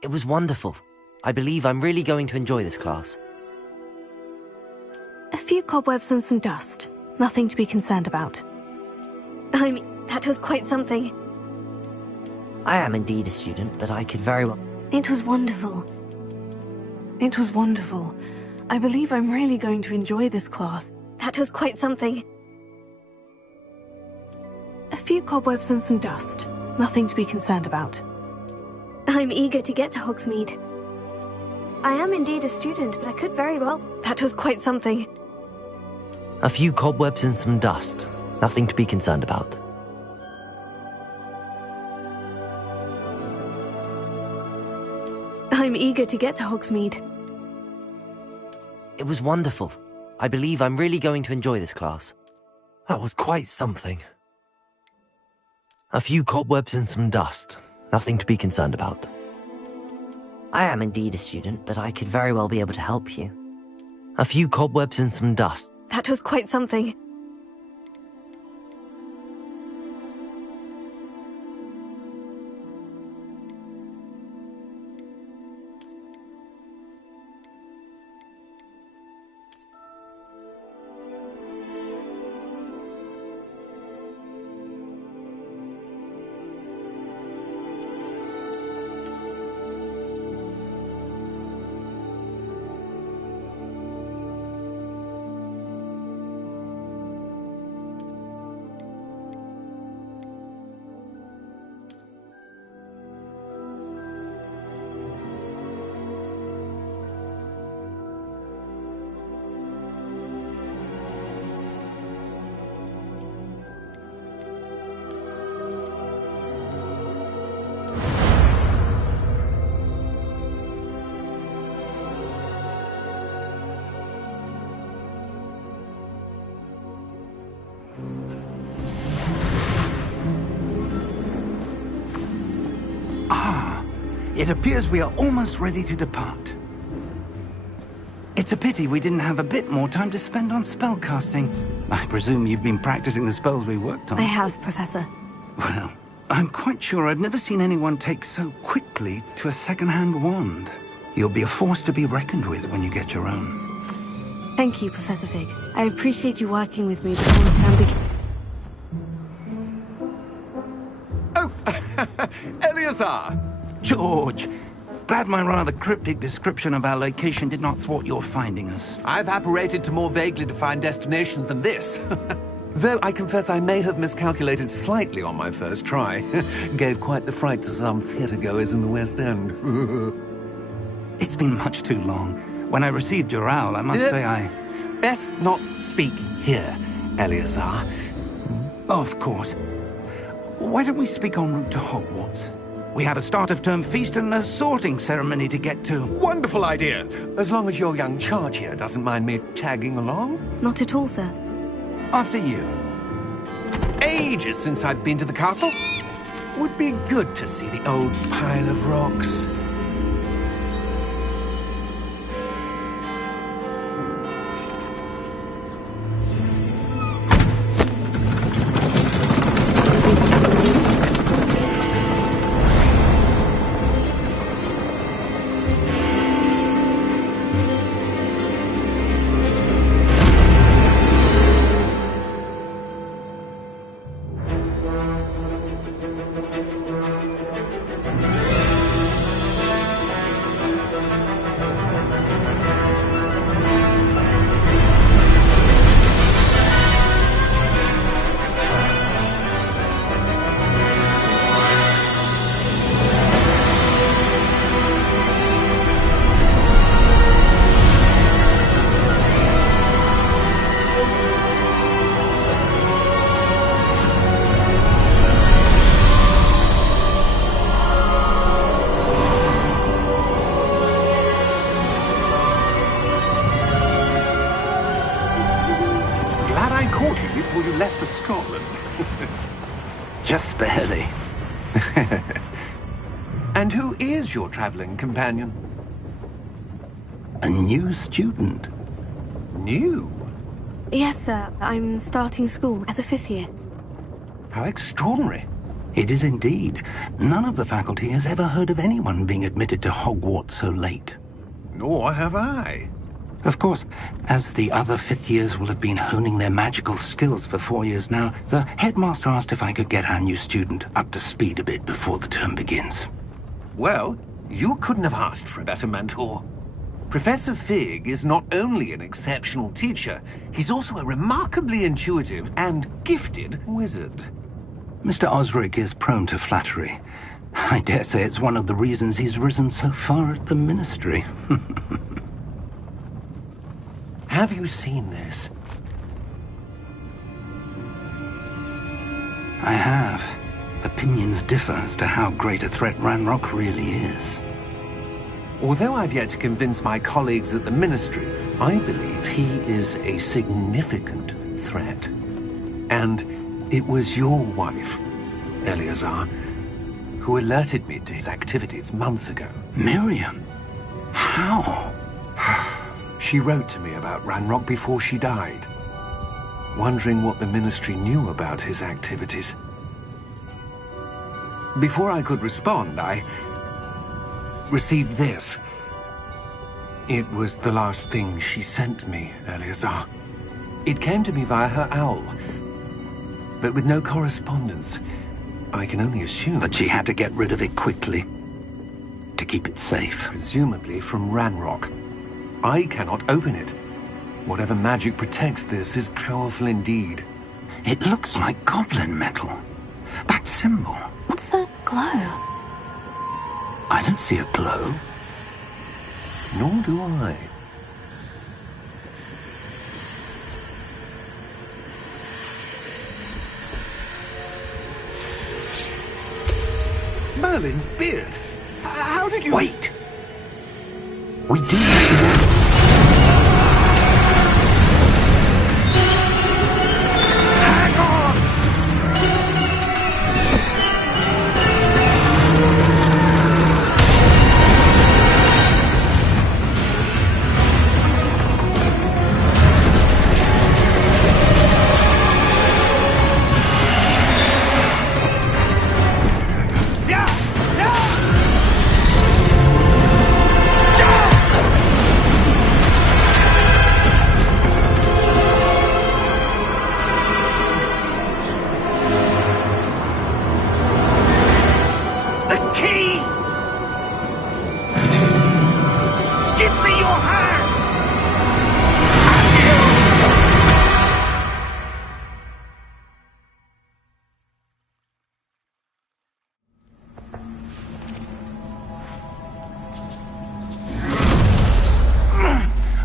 It was wonderful. I believe I'm really going to enjoy this class. A few cobwebs and some dust. Nothing to be concerned about. I mean, that was quite something. I am indeed a student, but I could very well... It was wonderful. It was wonderful. I believe I'm really going to enjoy this class. That was quite something. A few cobwebs and some dust. Nothing to be concerned about. I'm eager to get to Hogsmeade. I am indeed a student, but I could very well... That was quite something. A few cobwebs and some dust. Nothing to be concerned about. I'm eager to get to Hogsmeade. It was wonderful. I believe I'm really going to enjoy this class. That was quite something. A few cobwebs and some dust. Nothing to be concerned about. I am indeed a student, but I could very well be able to help you. A few cobwebs and some dust. That was quite something. It appears we are almost ready to depart. It's a pity we didn't have a bit more time to spend on spellcasting. I presume you've been practicing the spells we worked on. I have, Professor. Well, I'm quite sure I've never seen anyone take so quickly to a second-hand wand. You'll be a force to be reckoned with when you get your own. Thank you, Professor Fig. I appreciate you working with me before the term begins. Oh, Eleazar! George! Glad my rather cryptic description of our location did not thwart your finding us. I've apparated to more vaguely defined destinations than this. Though I confess I may have miscalculated slightly on my first try. Gave quite the fright to some theatre-goers in the West End. It's been much too long. When I received your owl, I must say I... Best not speak here, Eleazar. Of course. Why don't we speak en route to Hogwarts? We have a start-of-term feast and a sorting ceremony to get to. Wonderful idea! As long as your young charge here doesn't mind me tagging along. Not at all, sir. After you. Ages since I've been to the castle. Would be good to see the old pile of rocks. Before you left for Scotland. Just barely. And who is your traveling companion? A new student. New? Yes, sir. I'm starting school as a 5th year. How extraordinary. It is indeed. None of the faculty has ever heard of anyone being admitted to Hogwarts so late. Nor have I. Of course, as the other fifth years will have been honing their magical skills for 4 years now, the headmaster asked if I could get our new student up to speed a bit before the term begins. Well, you couldn't have asked for a better mentor. Professor Fig is not only an exceptional teacher, he's also a remarkably intuitive and gifted wizard. Mr. Osric is prone to flattery. I dare say it's one of the reasons he's risen so far at the Ministry. Have you seen this? I have. Opinions differ as to how great a threat Ranrock really is. Although I've yet to convince my colleagues at the Ministry, I believe he is a significant threat. And it was your wife, Eleazar, who alerted me to his activities months ago. Miriam? How? She wrote to me about Ranrock before she died, wondering what the Ministry knew about his activities. Before I could respond, I received this. It was the last thing she sent me, Eleazar. It came to me via her owl, but with no correspondence. I can only assume That she had to get rid of it quickly, to keep it safe. presumably from Ranrock. I cannot open it. Whatever magic protects this is powerful indeed. It looks like goblin metal. That symbol. What's that glow? I don't see a glow. Nor do I. Merlin's beard. How did you... Wait! We do have to...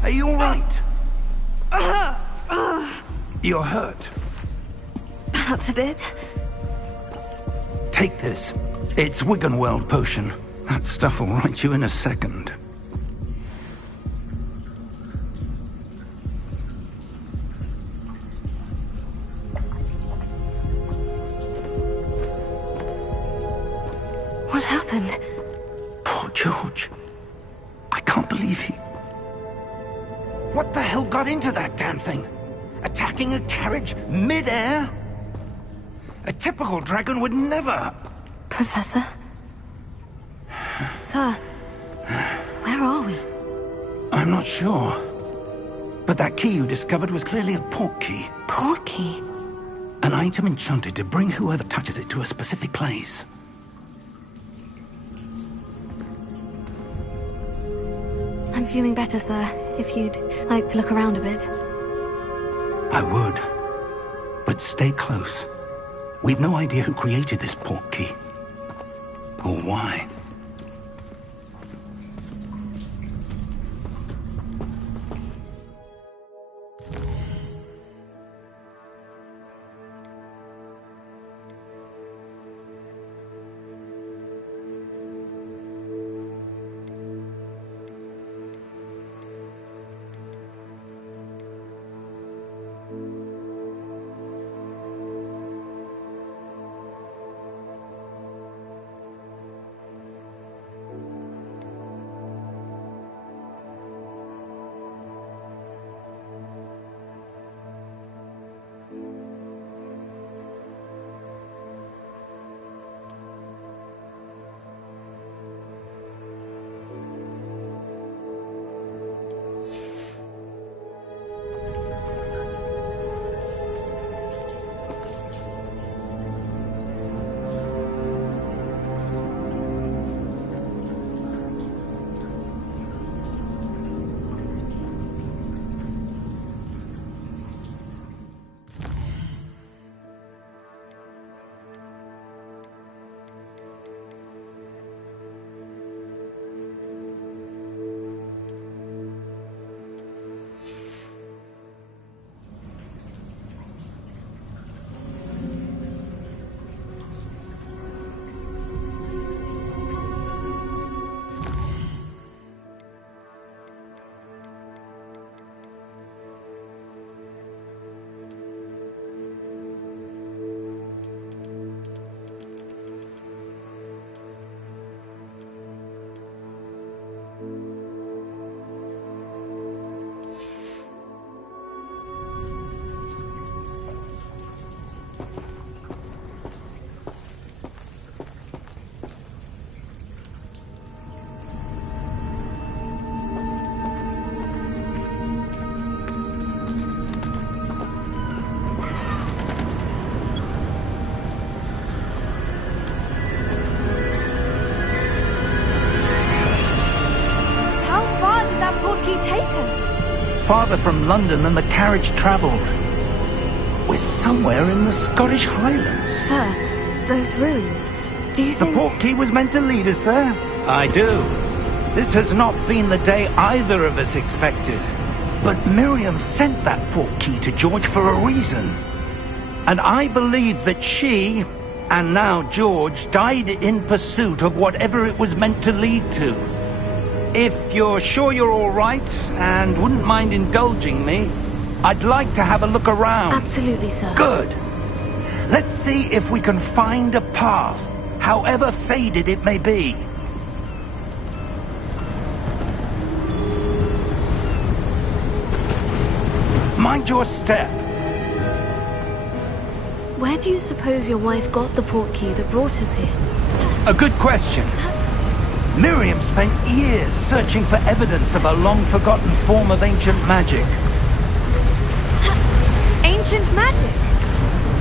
Are you all right? You're hurt. Perhaps a bit. Take this. It's Wiggenweld potion. That stuff will right you in a second. What happened? Poor George. I can't believe he... What the hell got into that damn thing? Attacking a carriage mid-air? A typical dragon would never... Professor? Sir, where are we? I'm not sure. But that key you discovered was clearly a port key. Port key? An item enchanted to bring whoever touches it to a specific place. I'm feeling better, sir. If you'd like to look around a bit. I would. But stay close. We've no idea who created this port key. Or why. farther from London than the carriage travelled. We're somewhere in the Scottish Highlands. Sir, those ruins, do you The think... portkey was meant to lead us there? I do. This has not been the day either of us expected. But Miriam sent that portkey to George for a reason. And I believe that she, and now George, died in pursuit of whatever it was meant to lead to. If you're sure you're all right, and wouldn't mind indulging me, I'd like to have a look around. Absolutely, sir. Good. Let's see if we can find a path, however faded it may be. Mind your step. Where do you suppose your wife got the portkey that brought us here? A good question. Miriam spent years searching for evidence of a long-forgotten form of ancient magic. Ancient magic?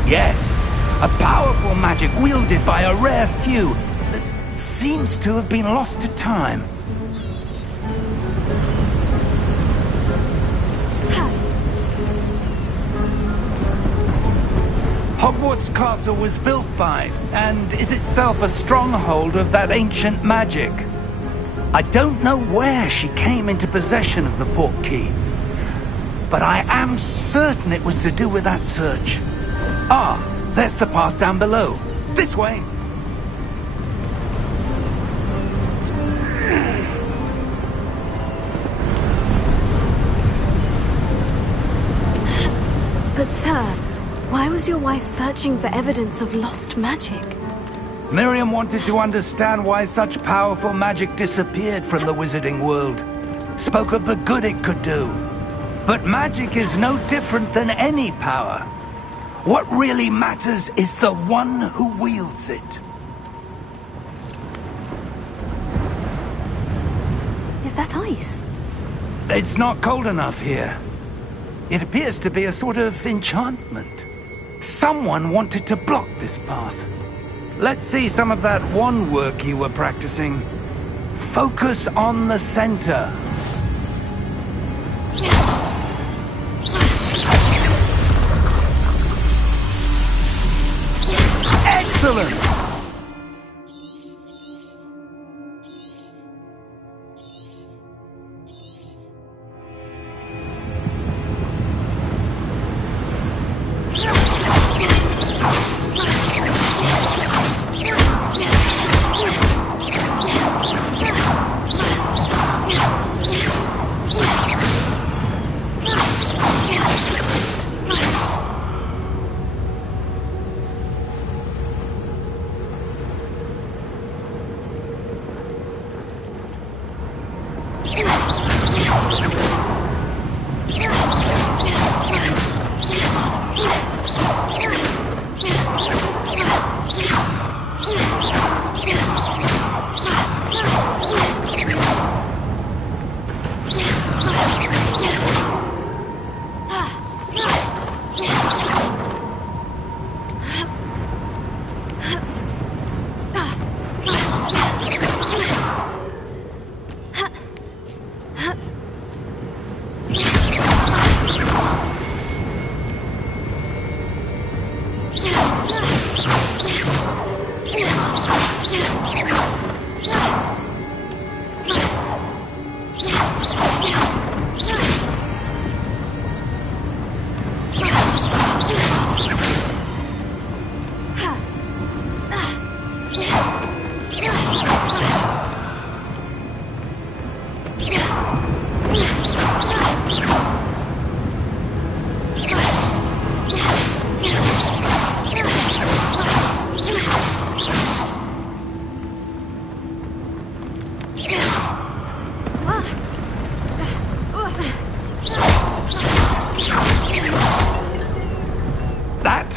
Yes, a powerful magic wielded by a rare few that seems to have been lost to time. Hogwarts Castle was built by, and is itself a stronghold of that ancient magic. I don't know where she came into possession of the portkey, but I am certain it was to do with that search. Ah, there's the path down below. This way. But sir, why was your wife searching for evidence of lost magic? Miriam wanted to understand why such powerful magic disappeared from the wizarding world. Spoke of the good it could do. But magic is no different than any power. What really matters is the one who wields it. Is that ice? It's not cold enough here. It appears to be a sort of enchantment. Someone wanted to block this path. Let's see some of that wand work you were practicing. Focus on the center. Excellent!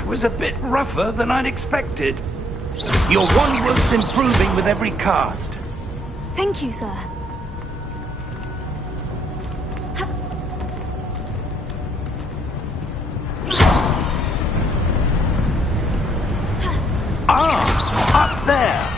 Was a bit rougher than I'd expected. Your wand work's improving with every cast. Thank you, sir. Ah, up there.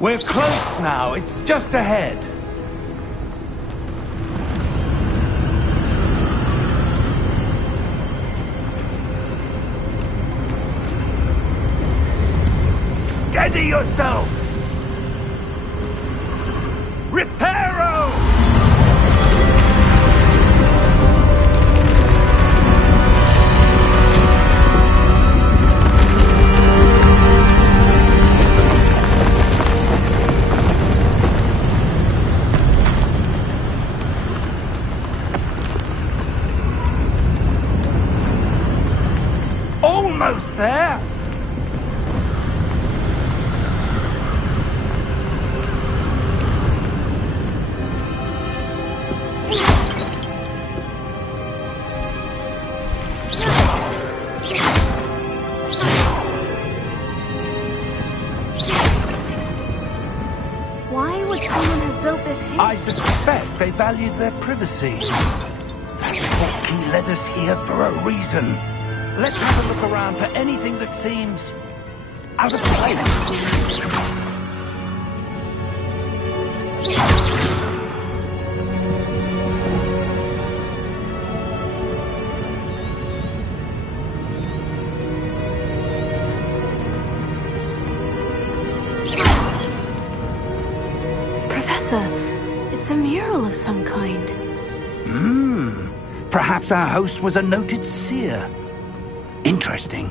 We're close now. It's just ahead. Steady yourself! Reparo! Almost there! Why would someone have built this here? I suspect they valued their privacy. That portkey led us here for a reason. Let's have a look around for anything that seems out of place. Professor, it's a mural of some kind. Perhaps our host was a noted seer. Interesting.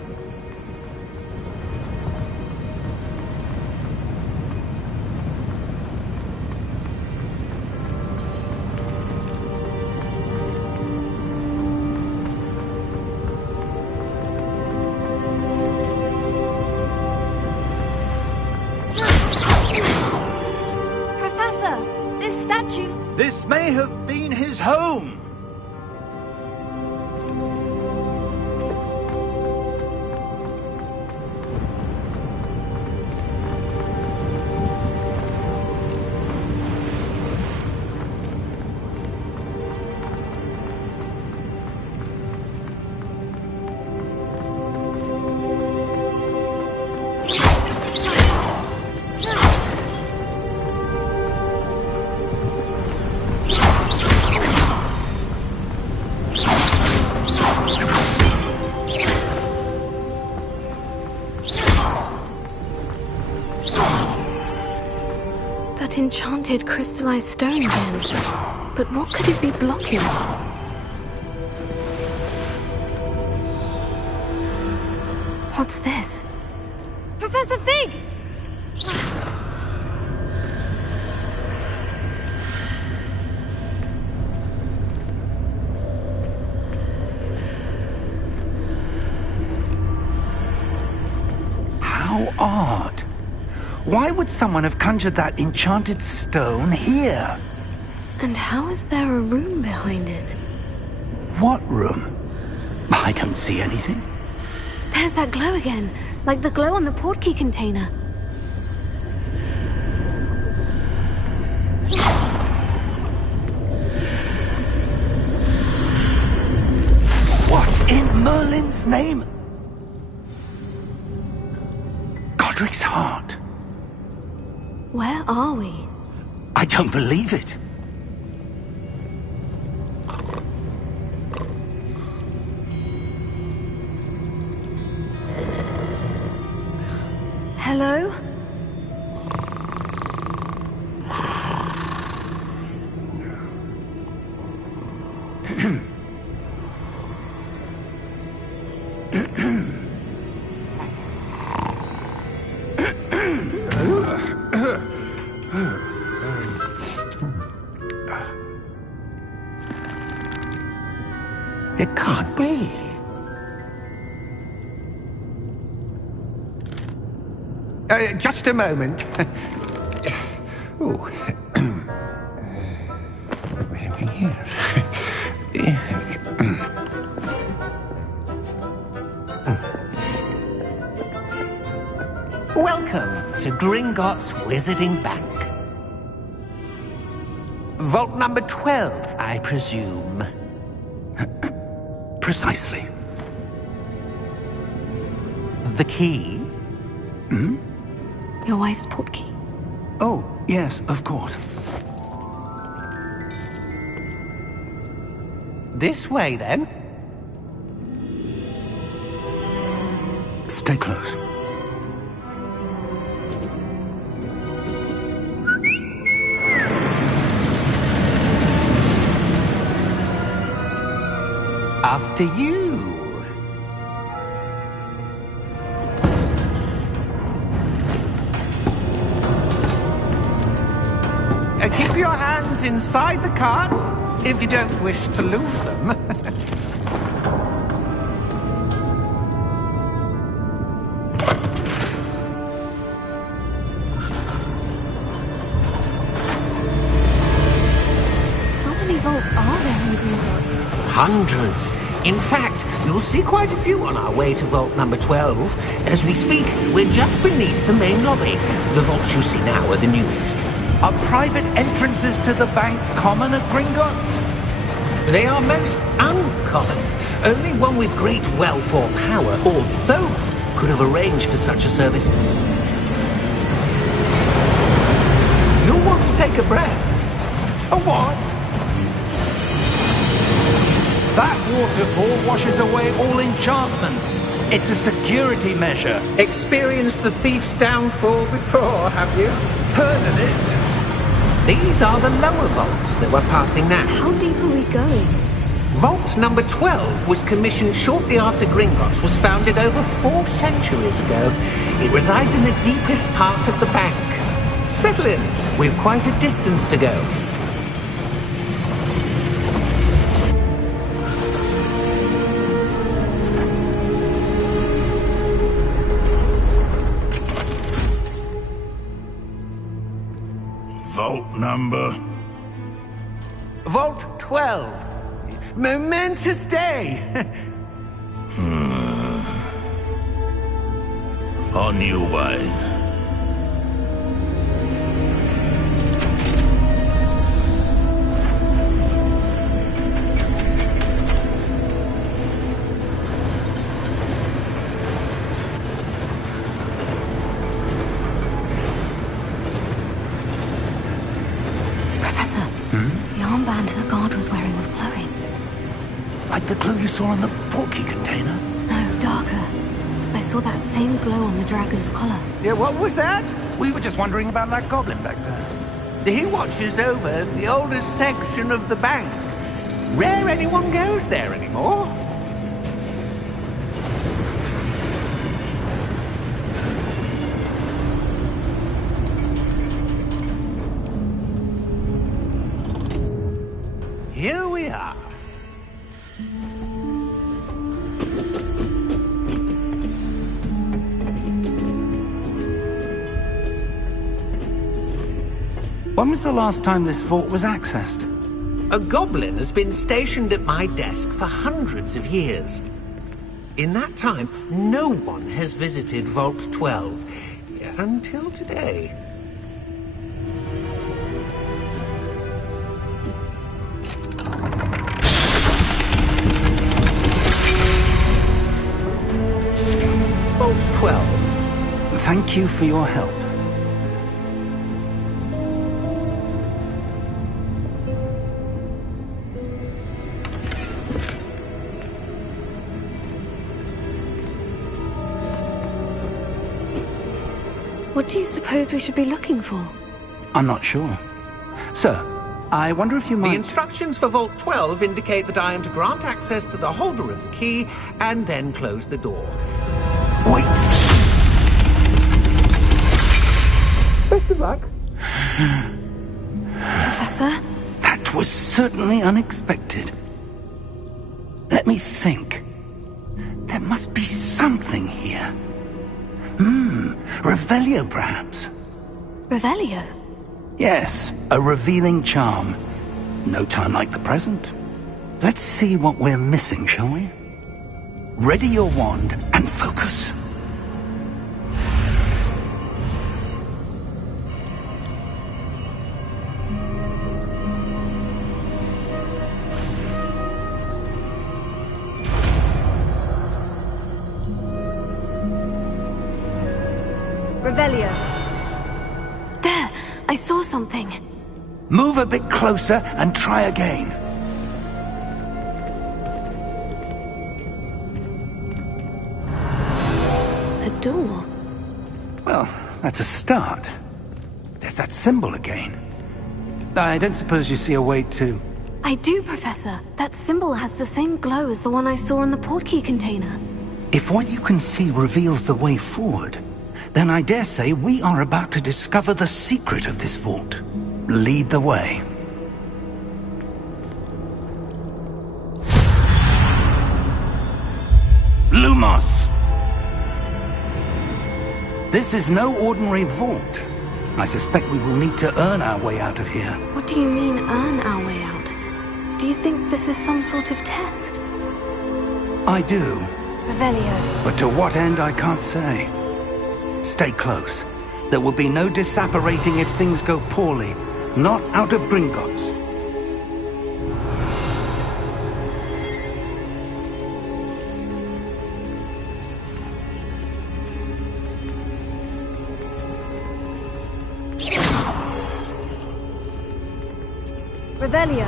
Professor, this statue... This may have been his home. That enchanted crystallized stone again. But what could it be blocking? What's this? Professor Fig! How odd. Why would someone have conjured that enchanted stone here? And how is there a room behind it? What room? I don't see anything. There's that glow again, like the glow on the portkey container. What in Merlin's name? Godric's heart. Where are we? I don't believe it. Hello? It can't be. Just a moment. Oh. Welcome to Gringotts Wizarding Bank. Vault number 12, I presume. Precisely. The key? Your wife's portkey. Oh, yes, of course. This way, then. Stay close. After you. Keep your hands inside the cart if you don't wish to lose them. How many vaults are there in Gringotts? Hundreds. In fact, you'll see quite a few on our way to vault number 12. As we speak, we're just beneath the main lobby. The vaults you see now are the newest. Are private entrances to the bank common at Gringotts? They are most uncommon. Only one with great wealth or power, or both, could have arranged for such a service. You'll want to take a breath. A what? That waterfall washes away all enchantments. It's a security measure. Experienced the thief's downfall before, have you? Heard of it? These are the lower vaults that we're passing now. How deep are we going? Vault number 12 was commissioned shortly after Gringotts was founded over 4 centuries ago. It resides in the deepest part of the bank. Settle in. We've quite a distance to go. Vault number? Vault 12. Momentous day. On your way. Professor, the armband the guard was wearing was glowing. Like the glow you saw on the porky container? No, darker. I saw that same glow on the dragon's collar. Yeah, what was that? We were just wondering about that goblin back there. He watches over the oldest section of the bank. Rare anyone goes there anymore. Here we are. When was the last time this vault was accessed? A goblin has been stationed at my desk for hundreds of years. In that time, no one has visited Vault 12 until today. Vault 12. Thank you for your help. What do you suppose we should be looking for? I'm not sure. Sir, I wonder if you might... The instructions for Vault 12 indicate that I am to grant access to the holder of the key and then close the door. Wait! Best of luck. Professor? That was certainly unexpected. Let me think. There must be something here. Revelio, perhaps? Revelio? Yes, a revealing charm. No time like the present. Let's see what we're missing, shall we? Ready your wand and focus. Revelio. There! I saw something. Move a bit closer and try again. A door. Well, that's a start. There's that symbol again. I don't suppose you see a way to... I do, Professor. That symbol has the same glow as the one I saw in the portkey container. If what you can see reveals the way forward, then I dare say we are about to discover the secret of this vault. Lead the way. Lumos! This is no ordinary vault. I suspect we will need to earn our way out of here. What do you mean, earn our way out? Do you think this is some sort of test? I do. Revelio. But to what end, I can't say. Stay close. There will be no disapparating if things go poorly. Not out of Gringotts. Revelio.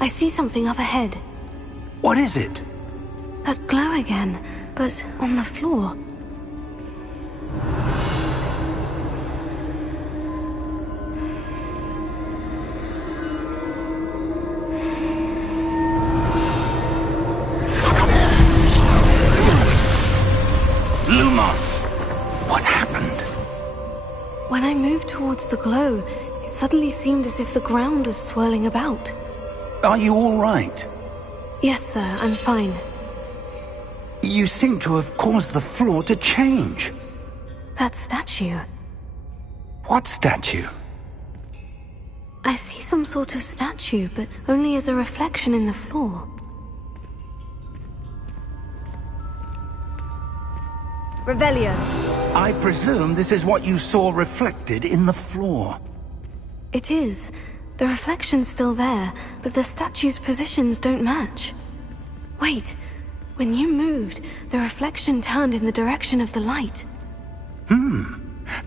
I see something up ahead. What is it? That glow again, but on the floor. Lumos! What happened? When I moved towards the glow, it suddenly seemed as if the ground was swirling about. Are you all right? Yes, sir, I'm fine. You seem to have caused the floor to change. That statue. What statue? I see some sort of statue, but only as a reflection in the floor. Revelio. I presume this is what you saw reflected in the floor. It is. The reflection's still there, but the statue's positions don't match. Wait. When you moved, the reflection turned in the direction of the light.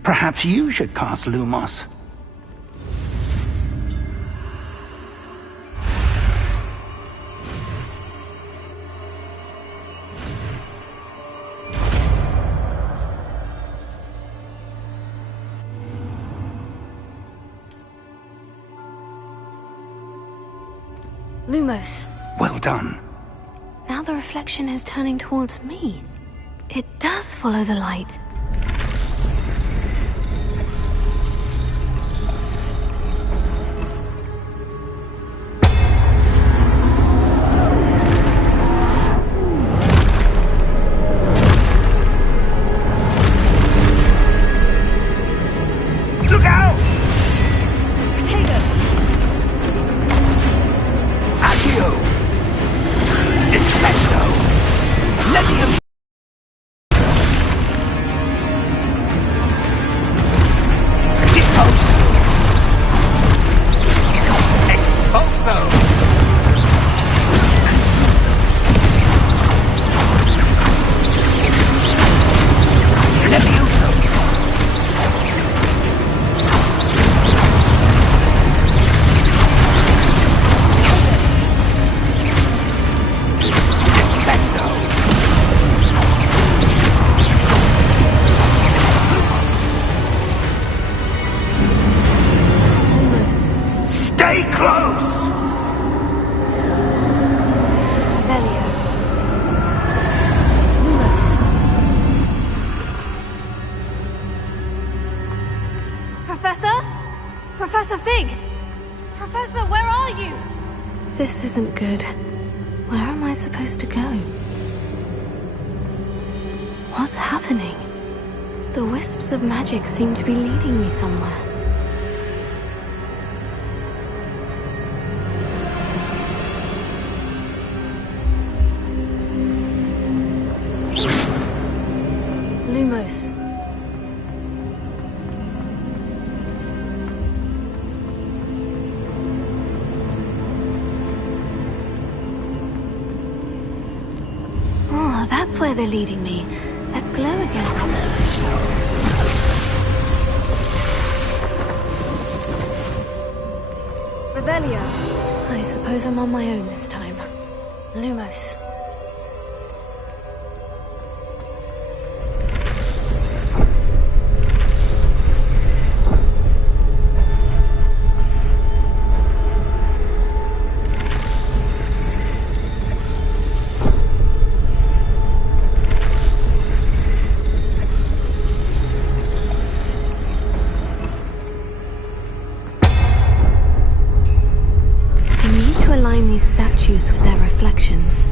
Perhaps you should cast Lumos. Lumos. Well done. Now the reflection is turning towards me. It does follow the light. Look out! Protego! Accio! Defendo! Levio! Depose! Expulso! Levioso! Lumos. Stay close! Revelio. Lumos. Professor? Professor Fig! Professor, where are you? This isn't good. Where am I supposed to go? What's happening? The wisps of magic seem to be leading me somewhere. Lumos. Oh, that's where they're leading me. That glow again. Revelio. I suppose I'm on my own this time. Lumos. These statues with their reflections.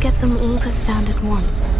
Get them all to stand at once.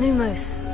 Lumos.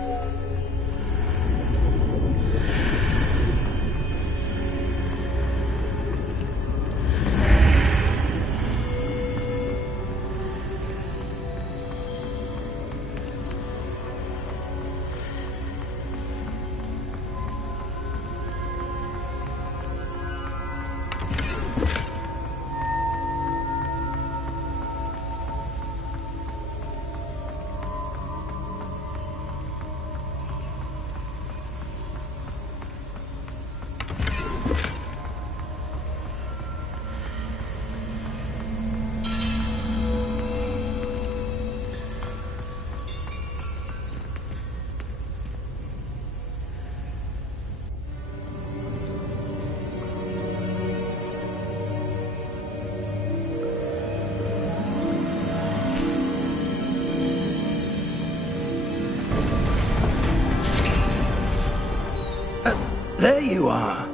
There you are.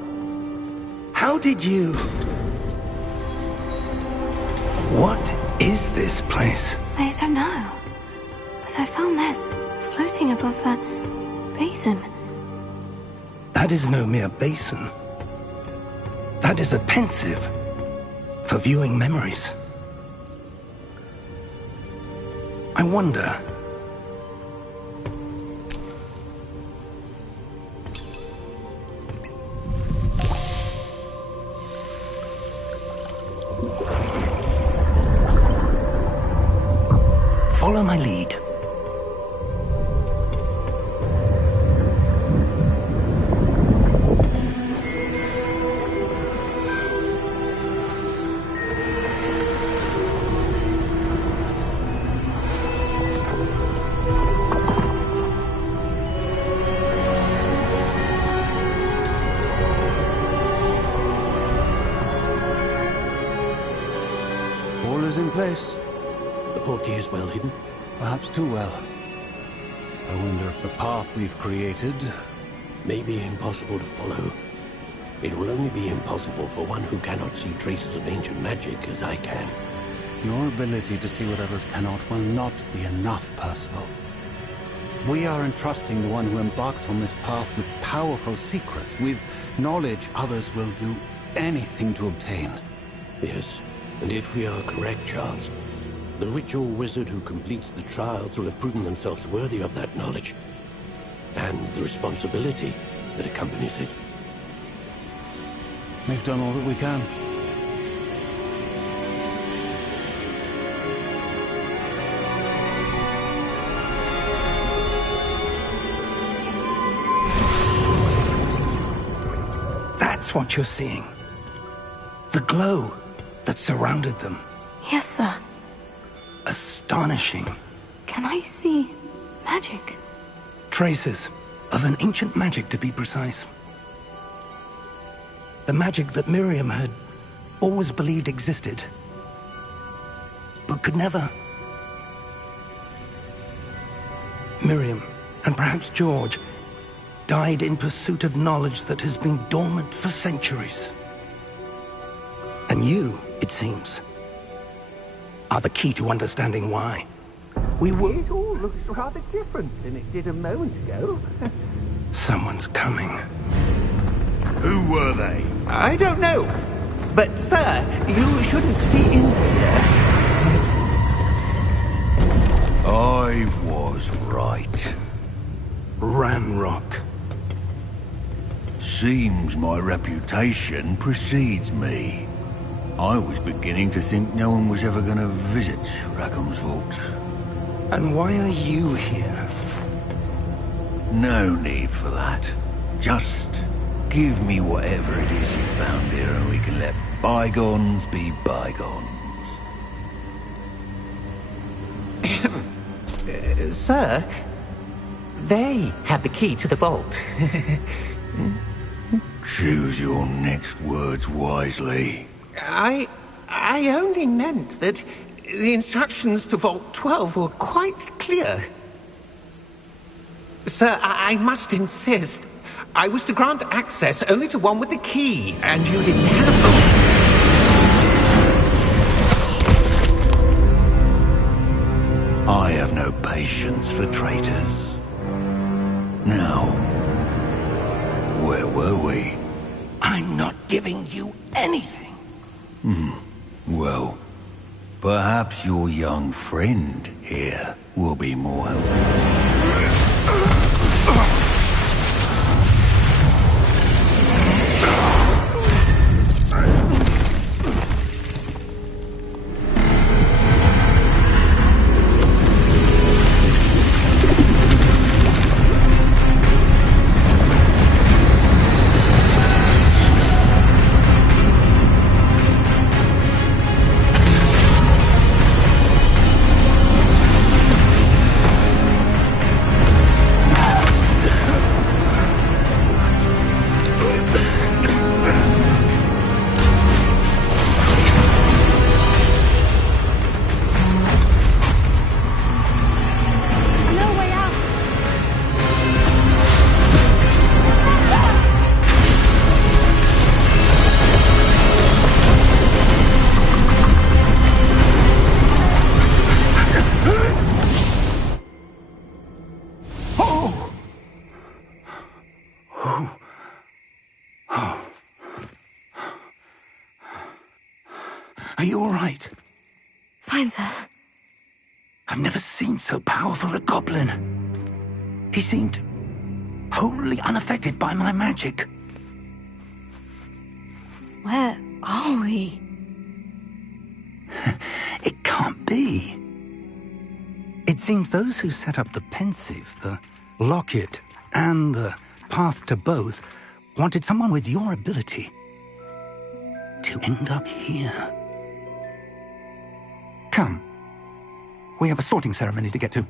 How did you... What is this place? I don't know. But I found this floating above that basin. That is no mere basin. That is a pensive for viewing memories. I wonder... Follow my lead. All is in place. The portkey is well hidden. Perhaps too well. I wonder if the path we've created... May be impossible to follow. It will only be impossible for one who cannot see traces of ancient magic as I can. Your ability to see what others cannot will not be enough, Percival. We are entrusting the one who embarks on this path with powerful secrets, with knowledge others will do anything to obtain. Yes, and if we are correct, Charles, the ritual wizard who completes the trials will have proven themselves worthy of that knowledge, and the responsibility that accompanies it. We've done all that we can. That's what you're seeing. The glow that surrounded them. Yes, sir. Astonishing. Can I see magic? Traces of an ancient magic, to be precise. The magic that Miriam had always believed existed, but could never. Miriam, and perhaps George, died in pursuit of knowledge that has been dormant for centuries. And you, it seems, are the key to understanding why. We were... It all looks rather different than it did a moment ago. Someone's coming. Who were they? I don't know. But, sir, you shouldn't be in here. I was right. Ramrock. Seems my reputation precedes me. I was beginning to think no one was ever going to visit Rackham's Vault. And why are you here? No need for that. Just give me whatever it is you found here and we can let bygones be bygones. Sir, they had the key to the vault. Choose your next words wisely. I only meant that the instructions to Vault 12 were quite clear. Sir, I must insist. I was to grant access only to one with the key, and you didn't have them. I have no patience for traitors. Now, where were we? I'm not giving you anything. Well, perhaps your young friend here will be more helpful. No way out! Are you all right? Fine, sir. I've never seen so powerful a goblin. He seemed wholly unaffected by my magic. Where are we? It can't be. It seems those who set up the pensive, the locket, and the path to both wanted someone with your ability to end up here. Come. We have a sorting ceremony to get to.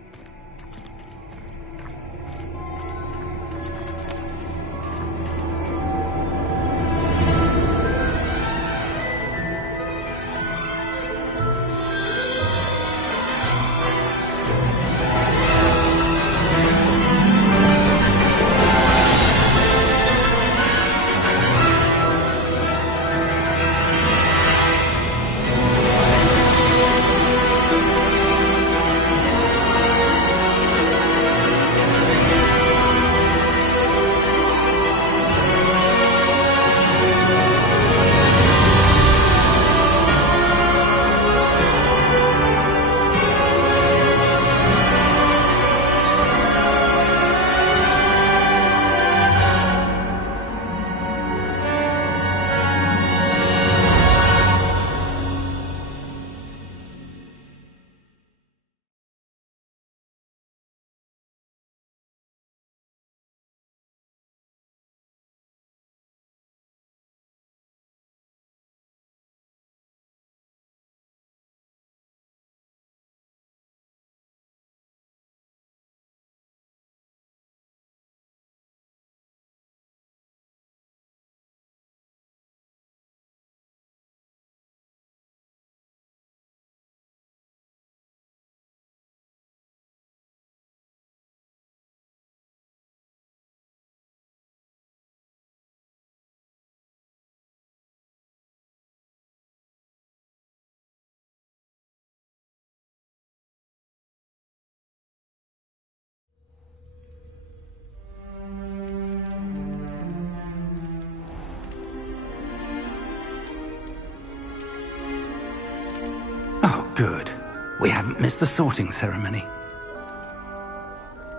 Oh, good. We haven't missed the sorting ceremony.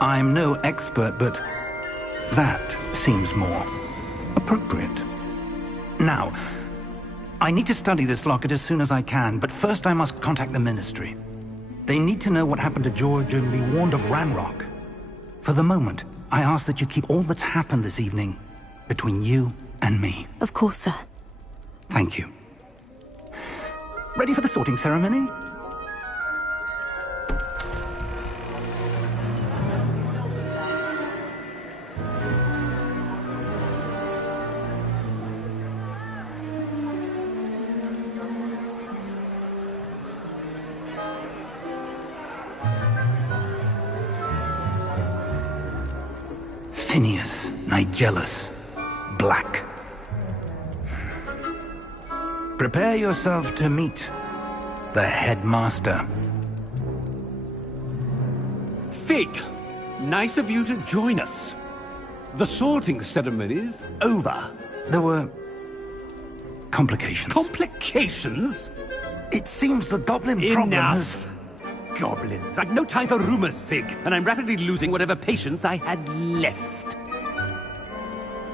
I'm no expert, but that seems more appropriate. Now, I need to study this locket as soon as I can, but first I must contact the Ministry. They need to know what happened to George and be warned of Ranrock. For the moment, I ask that you keep all that's happened this evening between you and me. Of course, sir. Thank you. Ready for the sorting ceremony? Phineas, Nigellus, Black. Prepare yourself to meet the headmaster. Fig, nice of you to join us. The sorting ceremony's over. There were complications. Complications? It seems the goblin problem has... Enough! Goblins. I've no time for rumors, Fig, and I'm rapidly losing whatever patience I had left.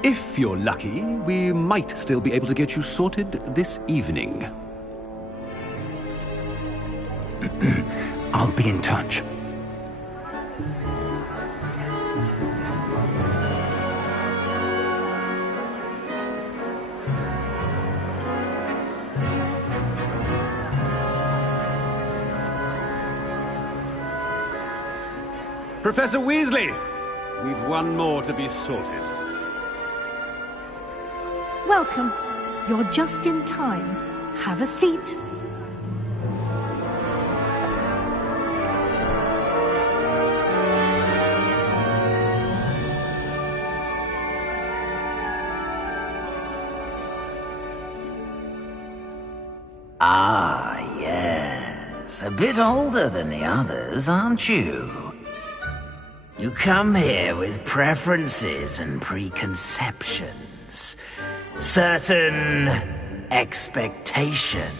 If you're lucky, we might still be able to get you sorted this evening. I'll be in touch. Professor Weasley, we've one more to be sorted. Welcome. You're just in time. Have a seat. Ah, yes. A bit older than the others, aren't you? You come here with preferences and preconceptions. Certain expectations.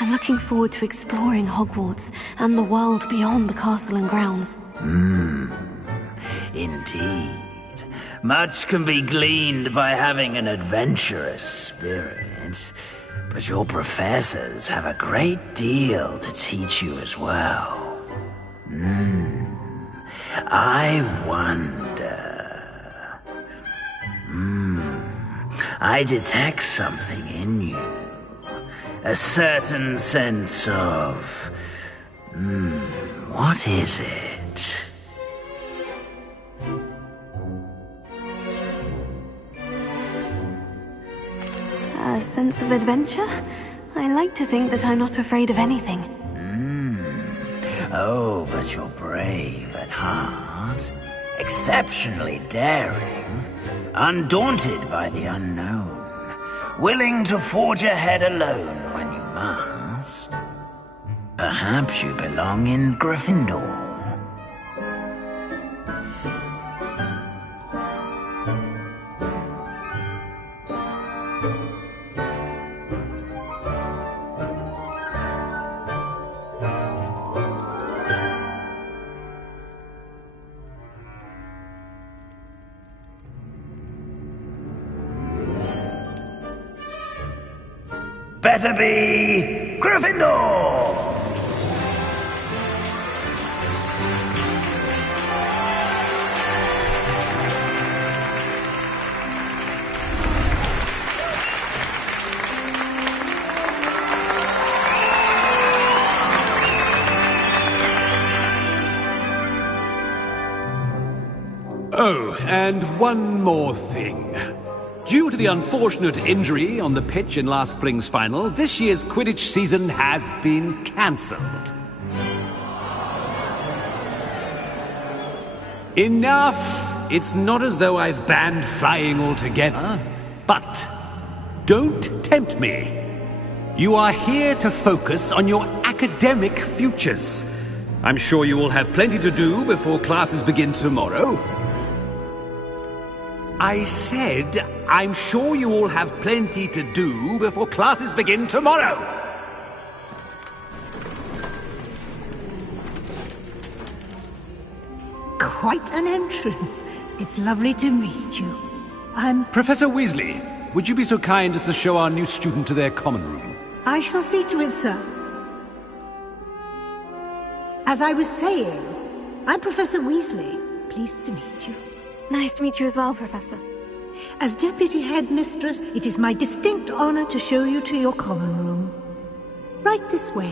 I'm looking forward to exploring Hogwarts and the world beyond the castle and grounds. Indeed. Much can be gleaned by having an adventurous spirit, but your professors have a great deal to teach you as well. I wonder... I detect something in you. A certain sense of... what is it? A sense of adventure? I like to think that I'm not afraid of anything. Oh, but you're brave at heart. Exceptionally daring. Undaunted by the unknown. Willing to forge ahead alone when you must. Perhaps you belong in Gryffindor. Better be Gryffindor! Oh, and one more thing. Due to the unfortunate injury on the pitch in last spring's final, this year's Quidditch season has been cancelled. Enough! It's not as though I've banned flying altogether, but don't tempt me. You are here to focus on your academic futures. I'm sure you will have plenty to do before classes begin tomorrow. I said, I'm sure you all have plenty to do before classes begin tomorrow. Quite an entrance. It's lovely to meet you. I'm... Professor Weasley, would you be so kind as to show our new student to their common room? I shall see to it, sir. As I was saying, I'm Professor Weasley. Pleased to meet you. Nice to meet you as well, Professor. As Deputy Headmistress, it is my distinct honor to show you to your common room. Right this way.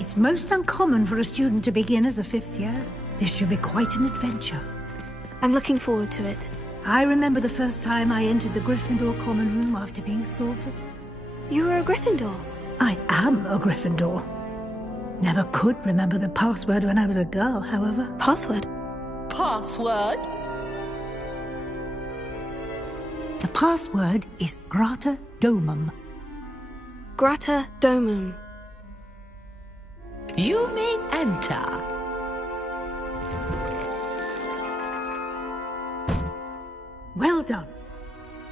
It's most uncommon for a student to begin as a fifth year. This should be quite an adventure. I'm looking forward to it. I remember the first time I entered the Gryffindor common room after being sorted. You were a Gryffindor? I am a Gryffindor. Never could remember the password when I was a girl, however. Password? Password? The password is Grata Domum. Grata Domum. You may enter. Well done.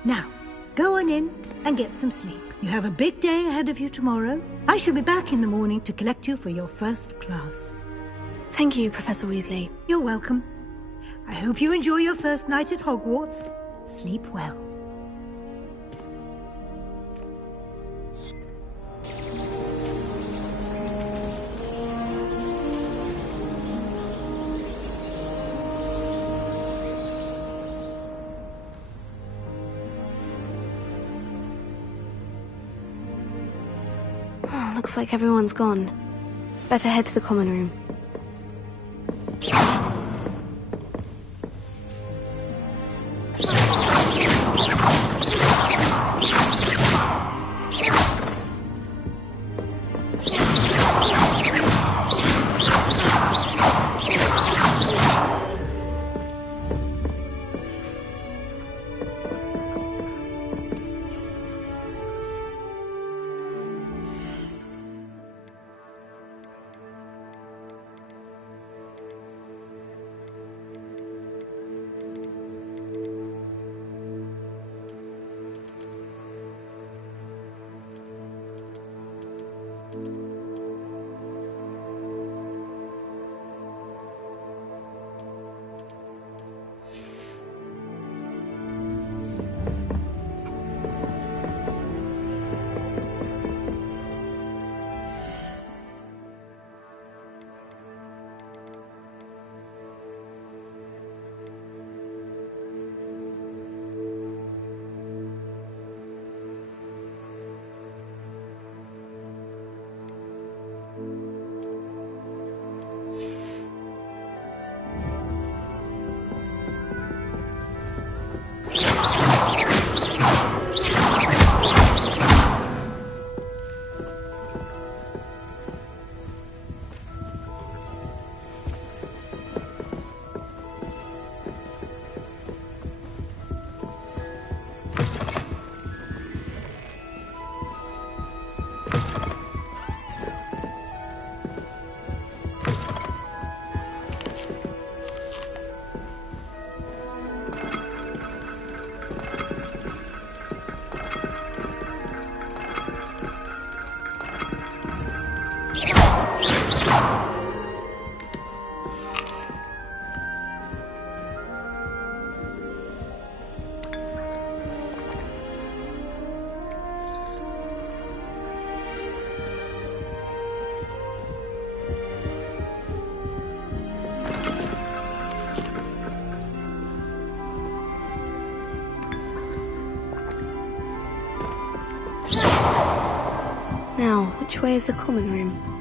Now, go on in and get some sleep. You have a big day ahead of you tomorrow. I shall be back in the morning to collect you for your first class. Thank you, Professor Weasley. You're welcome. I hope you enjoy your first night at Hogwarts. Sleep well. Oh, looks like everyone's gone. Better head to the common room. Now, which way is the common room?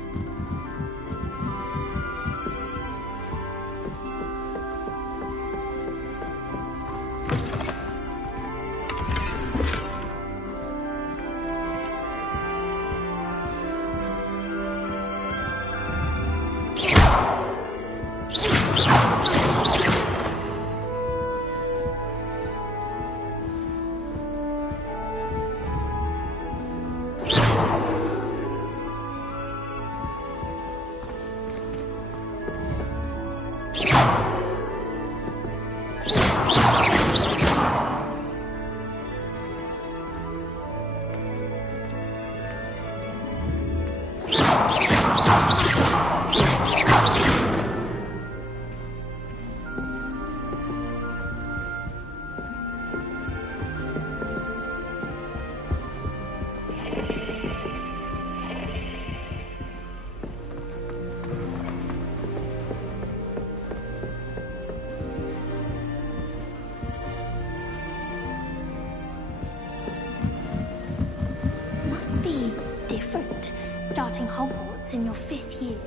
Starting Hogwarts in your 5th year.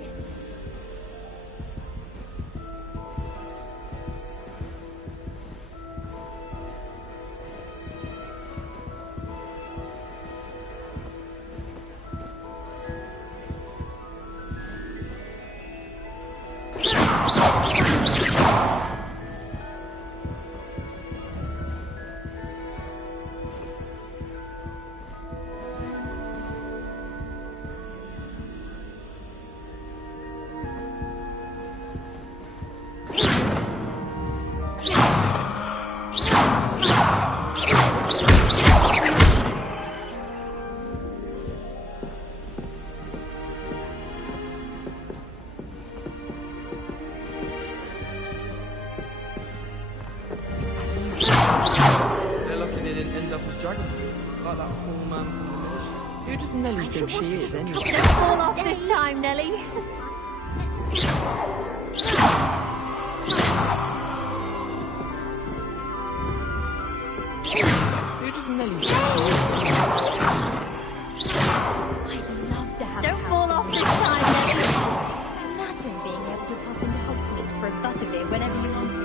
Who does Nelly think she is, anyway? Don't fall off this time, Nelly. Who does Nelly think she is? I'd love to have Don't fall off this time, Nelly. Imagine being able to pop into Hogsmeade for a butterbeer whenever you want to.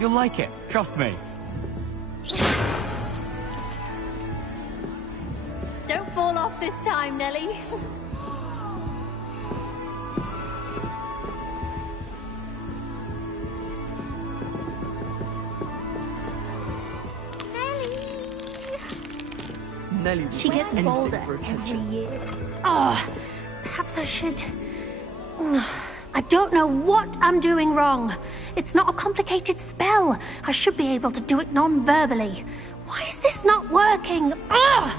You'll like it, trust me. Don't fall off this time, Nelly. Nelly She gets anything bolder for every attention. year. Oh, perhaps I should... I don't know what I'm doing wrong. It's not a complicated spell. I should be able to do it non-verbally. Why is this not working? Ugh!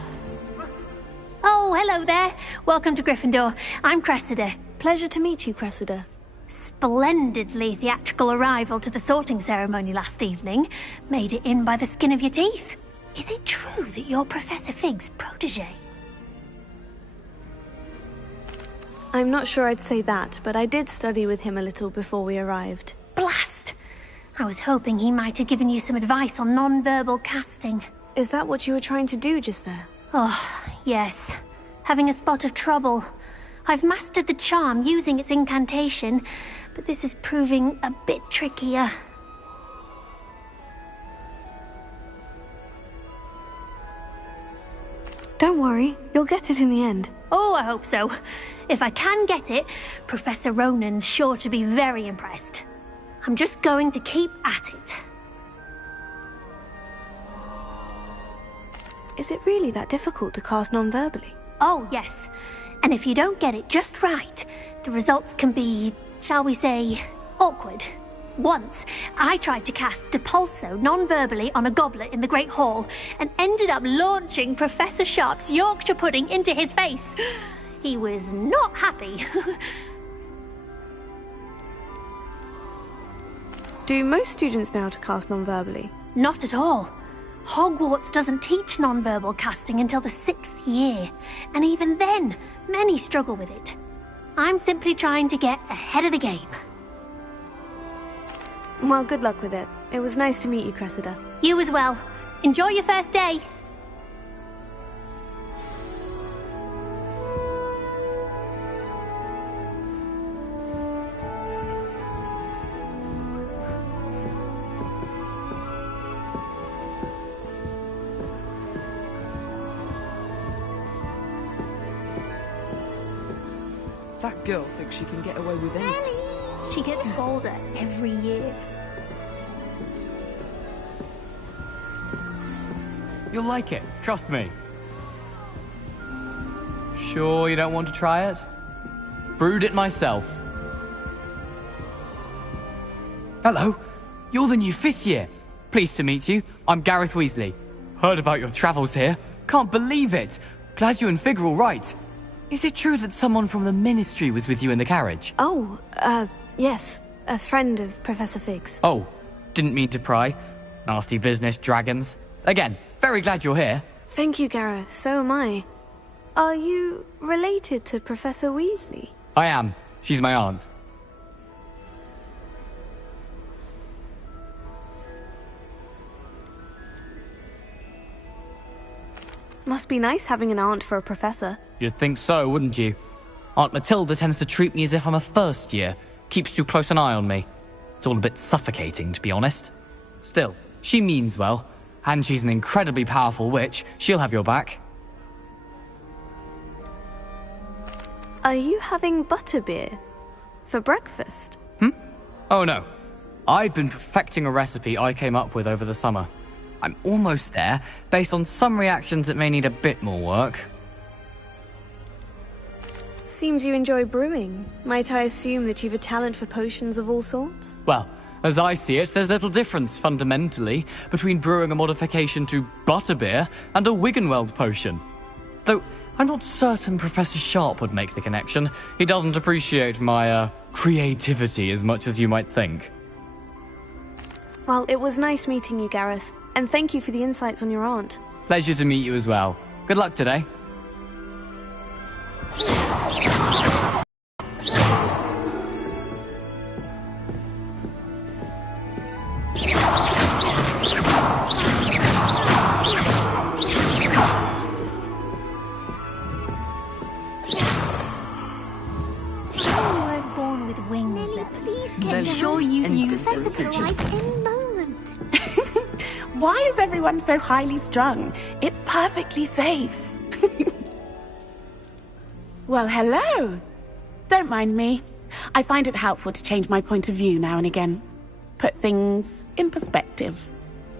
Oh, hello there. Welcome to Gryffindor. I'm Cressida. Pleasure to meet you, Cressida. Splendidly theatrical arrival to the sorting ceremony last evening. Made it in by the skin of your teeth. Is it true that you're Professor Fig's protege? I'm not sure I'd say that, but I did study with him a little before we arrived. Blast! I was hoping he might have given you some advice on non-verbal casting. Is that what you were trying to do just there? Oh, yes. Having a spot of trouble. I've mastered the charm using its incantation, but this is proving a bit trickier. Don't worry, you'll get it in the end. Oh, I hope so. If I can get it, Professor Ronan's sure to be very impressed. I'm just going to keep at it. Is it really that difficult to cast non-verbally? Oh, yes. And if you don't get it just right, the results can be, shall we say, awkward. Once, I tried to cast Depulso non-verbally on a goblet in the Great Hall and ended up launching Professor Sharp's Yorkshire pudding into his face. He was not happy. Do most students know how to cast non-verbally? Not at all. Hogwarts doesn't teach non-verbal casting until the 6th year, and even then, many struggle with it. I'm simply trying to get ahead of the game. Well, good luck with it. It was nice to meet you, Cressida. You as well. Enjoy your first day. girl thinks she can get away with anything. She gets bolder every year. You'll like it, trust me. Sure you don't want to try it? Brewed it myself. Hello, you're the new 5th year. Pleased to meet you. I'm Gareth Weasley. Heard about your travels here. Can't believe it. Glad you and Fig are all right. Is it true that someone from the Ministry was with you in the carriage? Oh, yes. A friend of Professor Fig's. Oh, didn't mean to pry. Nasty business, dragons. Again, very glad you're here. Thank you, Gareth. So am I. Are you related to Professor Weasley? I am. She's my aunt. Must be nice having an aunt for a professor. You'd think so, wouldn't you? Aunt Matilda tends to treat me as if I'm a first year. Keeps too close an eye on me. It's all a bit suffocating, to be honest. Still, she means well. And she's an incredibly powerful witch. She'll have your back. Are you having butterbeer? For breakfast? Oh no. I've been perfecting a recipe I came up with over the summer. I'm almost there, based on some reactions that may need a bit more work. Seems you enjoy brewing. Might I assume that you've a talent for potions of all sorts? Well, as I see it, there's little difference, fundamentally, between brewing a modification to butterbeer and a Wiggenweld potion. Though, I'm not certain Professor Sharp would make the connection. He doesn't appreciate my, creativity as much as you might think. Well, it was nice meeting you, Gareth. And thank you for the insights on your aunt. Pleasure to meet you as well. Good luck today. I'm sure you use Professor could arrive any moment. Why is everyone so highly strung? It's perfectly safe. Well, hello. Don't mind me. I find it helpful to change my point of view now and again. Put things in perspective.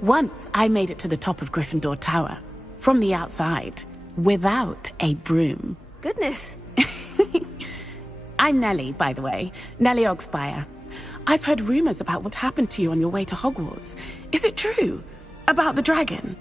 Once I made it to the top of Gryffindor Tower, from the outside, without a broom. Goodness. I'm Nellie, by the way. Nellie Ogspire. I've heard rumors about what happened to you on your way to Hogwarts. Is it true? About the dragon?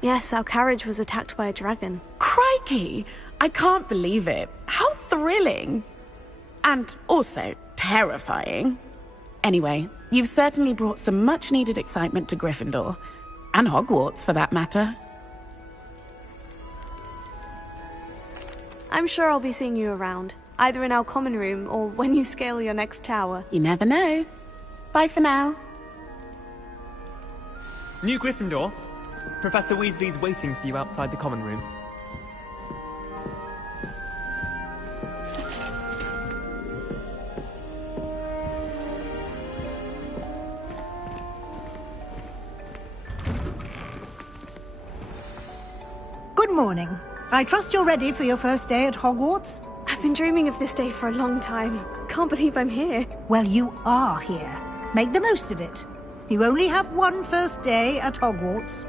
Yes, our carriage was attacked by a dragon. Crikey! I can't believe it. How thrilling! And also terrifying. Anyway, you've certainly brought some much-needed excitement to Gryffindor. And Hogwarts, for that matter. I'm sure I'll be seeing you around, either in our common room or when you scale your next tower. You never know. Bye for now. New Gryffindor. Professor Weasley's waiting for you outside the common room. Good morning. I trust you're ready for your first day at Hogwarts? I've been dreaming of this day for a long time. Can't believe I'm here. Well, you are here. Make the most of it. You only have one first day at Hogwarts.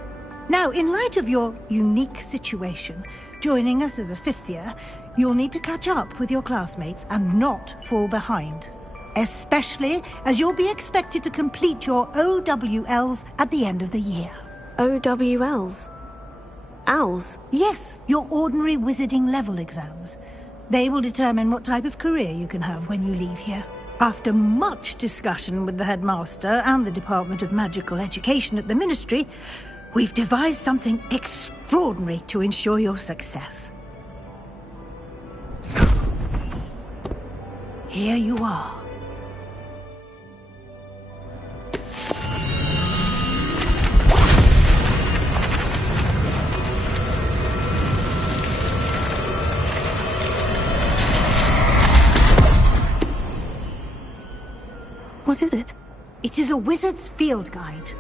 Now, in light of your unique situation, joining us as a 5th year, you'll need to catch up with your classmates and not fall behind. Especially as you'll be expected to complete your OWLs at the end of the year. OWLs? Owls? Yes, your ordinary wizarding level exams. They will determine what type of career you can have when you leave here. After much discussion with the headmaster and the Department of Magical Education at the Ministry, we've devised something extraordinary to ensure your success. Here you are. What is it? It is a wizard's field guide.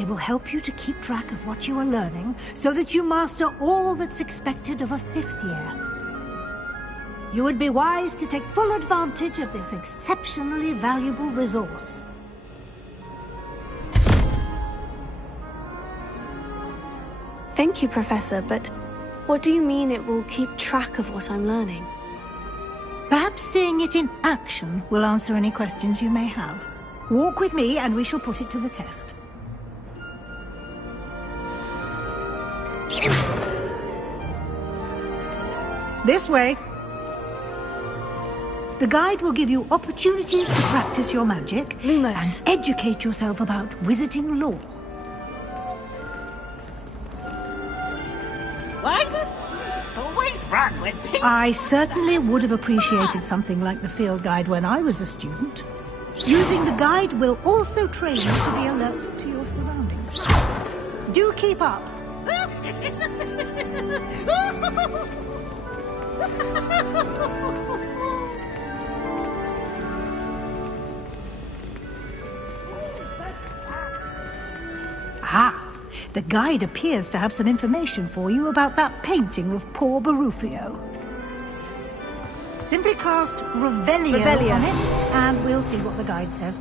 It will help you to keep track of what you are learning so that you master all that's expected of a 5th year. You would be wise to take full advantage of this exceptionally valuable resource. Thank you, Professor, but what do you mean it will keep track of what I'm learning? Perhaps seeing it in action will answer any questions you may have. Walk with me and we shall put it to the test. This way. The guide will give you opportunities to practice your magic and educate yourself about wizarding lore. What? Always run with pink. I certainly would have appreciated something like the field guide when I was a student. Using the guide will also train you to be alert to your surroundings. Do keep up. Ah, the guide appears to have some information for you about that painting of poor Barufio. Simply cast Revelio on it, and we'll see what the guide says.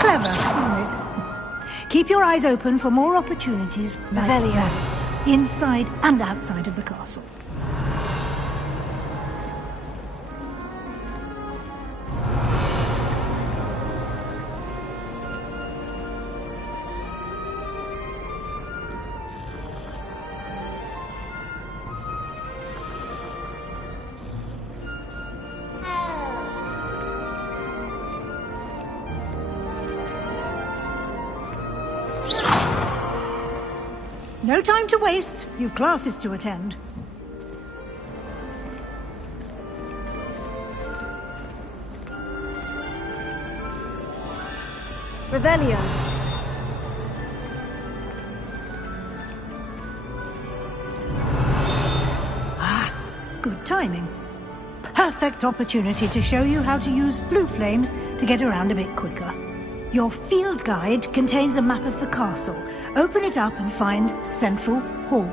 Clever, isn't it? Keep your eyes open for more opportunities like that, inside and outside of the castle. No time to waste. You've classes to attend. Revelio. Ah, good timing. Perfect opportunity to show you how to use flue flames to get around a bit quicker. Your field guide contains a map of the castle. Open it up and find Central Hall.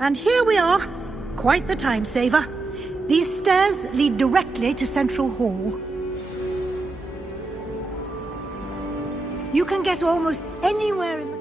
And here we are. Quite the time saver. These stairs lead directly to Central Hall. You can get almost anywhere in the...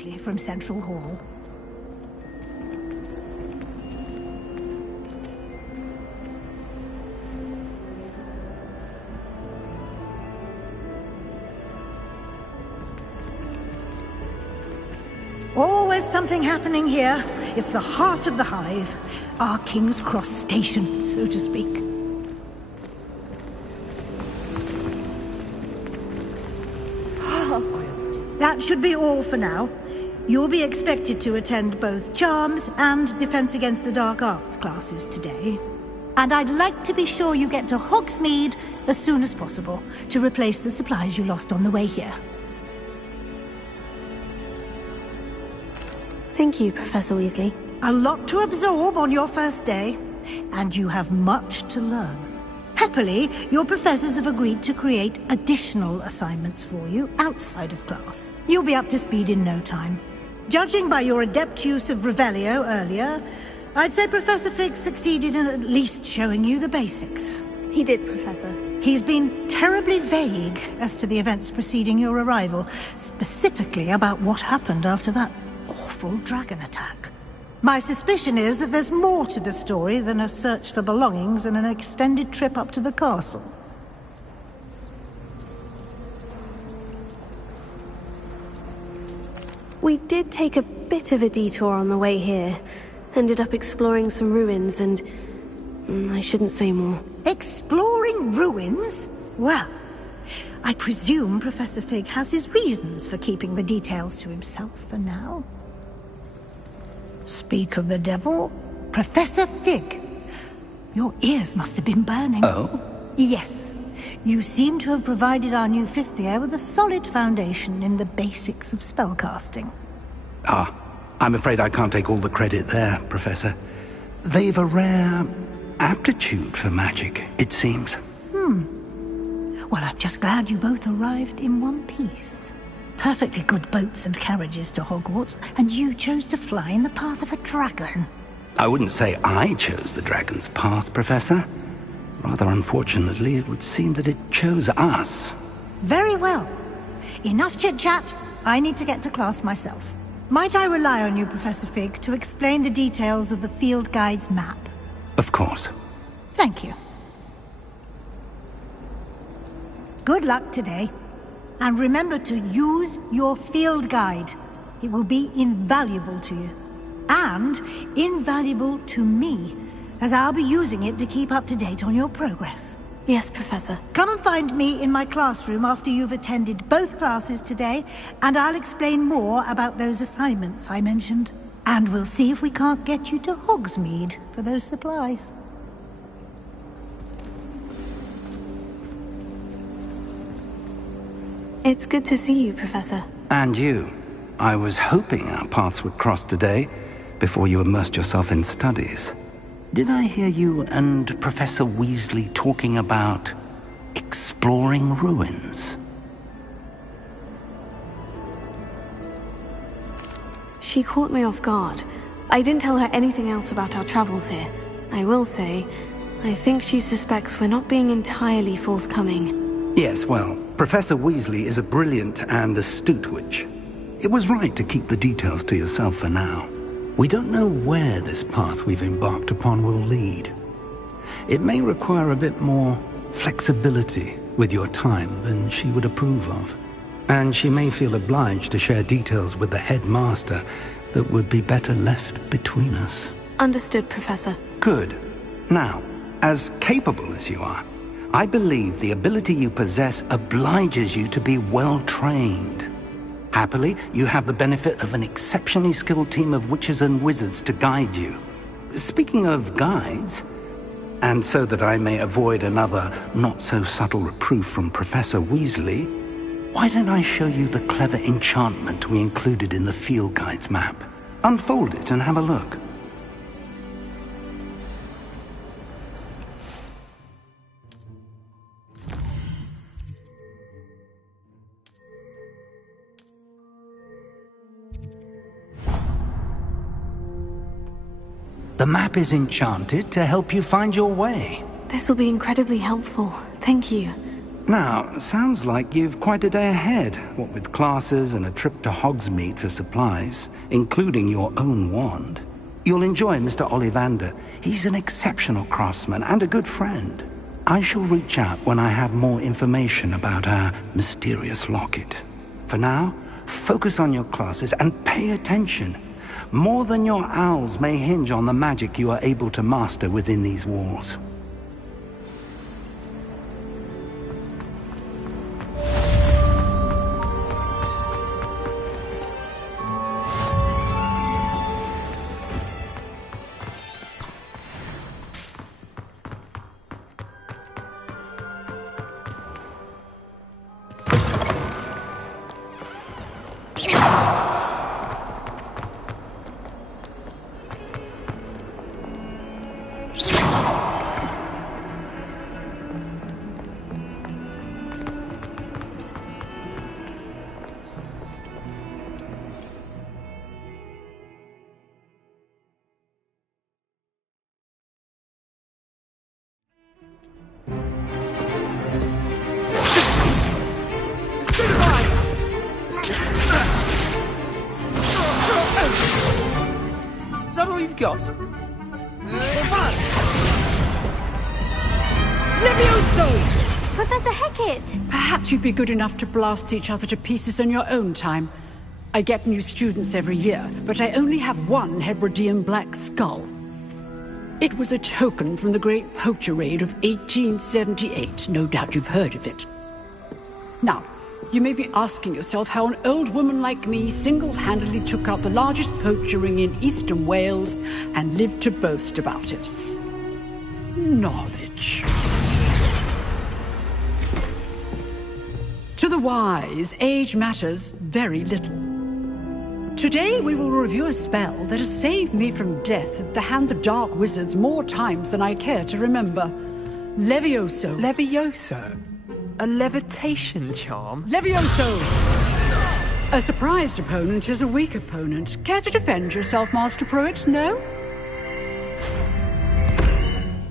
directly from Central Hall. Always something happening here. It's the heart of the hive. Our King's Cross station, so to speak. That should be all for now. You'll be expected to attend both Charms and Defense Against the Dark Arts classes today. And I'd like to be sure you get to Hogsmeade as soon as possible to replace the supplies you lost on the way here. Thank you, Professor Weasley. A lot to absorb on your first day, and you have much to learn. Happily, your professors have agreed to create additional assignments for you outside of class. You'll be up to speed in no time. Judging by your adept use of Revelio earlier, I'd say Professor Fig succeeded in at least showing you the basics. He did, Professor. He's been terribly vague as to the events preceding your arrival, specifically about what happened after that awful dragon attack. My suspicion is that there's more to the story than a search for belongings and an extended trip up to the castle. We did take a bit of a detour on the way here. Ended up exploring some ruins and... I shouldn't say more. Exploring ruins? Well, I presume Professor Fig has his reasons for keeping the details to himself for now. Speak of the devil, Professor Fig. Your ears must have been burning. Oh? Yes. You seem to have provided our new fifth year with a solid foundation in the basics of spellcasting. Ah, I'm afraid I can't take all the credit there, Professor. They've a rare aptitude for magic, it seems. Well, I'm just glad you both arrived in one piece. Perfectly good boats and carriages to Hogwarts, and you chose to fly in the path of a dragon. I wouldn't say I chose the dragon's path, Professor. Rather unfortunately, it would seem that it chose us. Very well. Enough chit-chat. I need to get to class myself. Might I rely on you, Professor Fig, to explain the details of the field guide's map? Of course. Thank you. Good luck today. And remember to use your field guide. It will be invaluable to you. And invaluable to me, as I'll be using it to keep up to date on your progress. Yes, Professor. Come and find me in my classroom after you've attended both classes today, and I'll explain more about those assignments I mentioned. And we'll see if we can't get you to Hogsmeade for those supplies. It's good to see you, Professor. And you. I was hoping our paths would cross today, before you immersed yourself in studies. Did I hear you and Professor Weasley talking about exploring ruins? She caught me off guard. I didn't tell her anything else about our travels here. I will say, I think she suspects we're not being entirely forthcoming. Yes, well, Professor Weasley is a brilliant and astute witch. It was right to keep the details to yourself for now. We don't know where this path we've embarked upon will lead. It may require a bit more flexibility with your time than she would approve of. And she may feel obliged to share details with the headmaster that would be better left between us. Understood, Professor. Good. Now, as capable as you are, I believe the ability you possess obliges you to be well-trained. Happily, you have the benefit of an exceptionally skilled team of witches and wizards to guide you. Speaking of guides, and so that I may avoid another not-so-subtle reproof from Professor Weasley, why don't I show you the clever enchantment we included in the field guide's map? Unfold it and have a look. The map is enchanted to help you find your way. This will be incredibly helpful. Thank you. Now, sounds like you've quite a day ahead, what with classes and a trip to Hogsmeade for supplies, including your own wand. You'll enjoy Mr. Ollivander. He's an exceptional craftsman and a good friend. I shall reach out when I have more information about our mysterious locket. For now, focus on your classes and pay attention. More than your owls may hinge on the magic you are able to master within these walls. Is that all you've got? Levioso! Professor Hecat! Perhaps you'd be good enough to blast each other to pieces in your own time. I get new students every year, but I only have one Hebridean black skull. It was a token from the Great Poacher Raid of 1878. No doubt you've heard of it. Now, you may be asking yourself how an old woman like me single-handedly took out the largest poacher ring in eastern Wales and lived to boast about it. Knowledge. To the wise, age matters very little. Today we will review a spell that has saved me from death at the hands of dark wizards more times than I care to remember. Levioso. Levioso? A levitation charm? Levioso! A surprised opponent is a weak opponent. Care to defend yourself, Master Pruitt? No?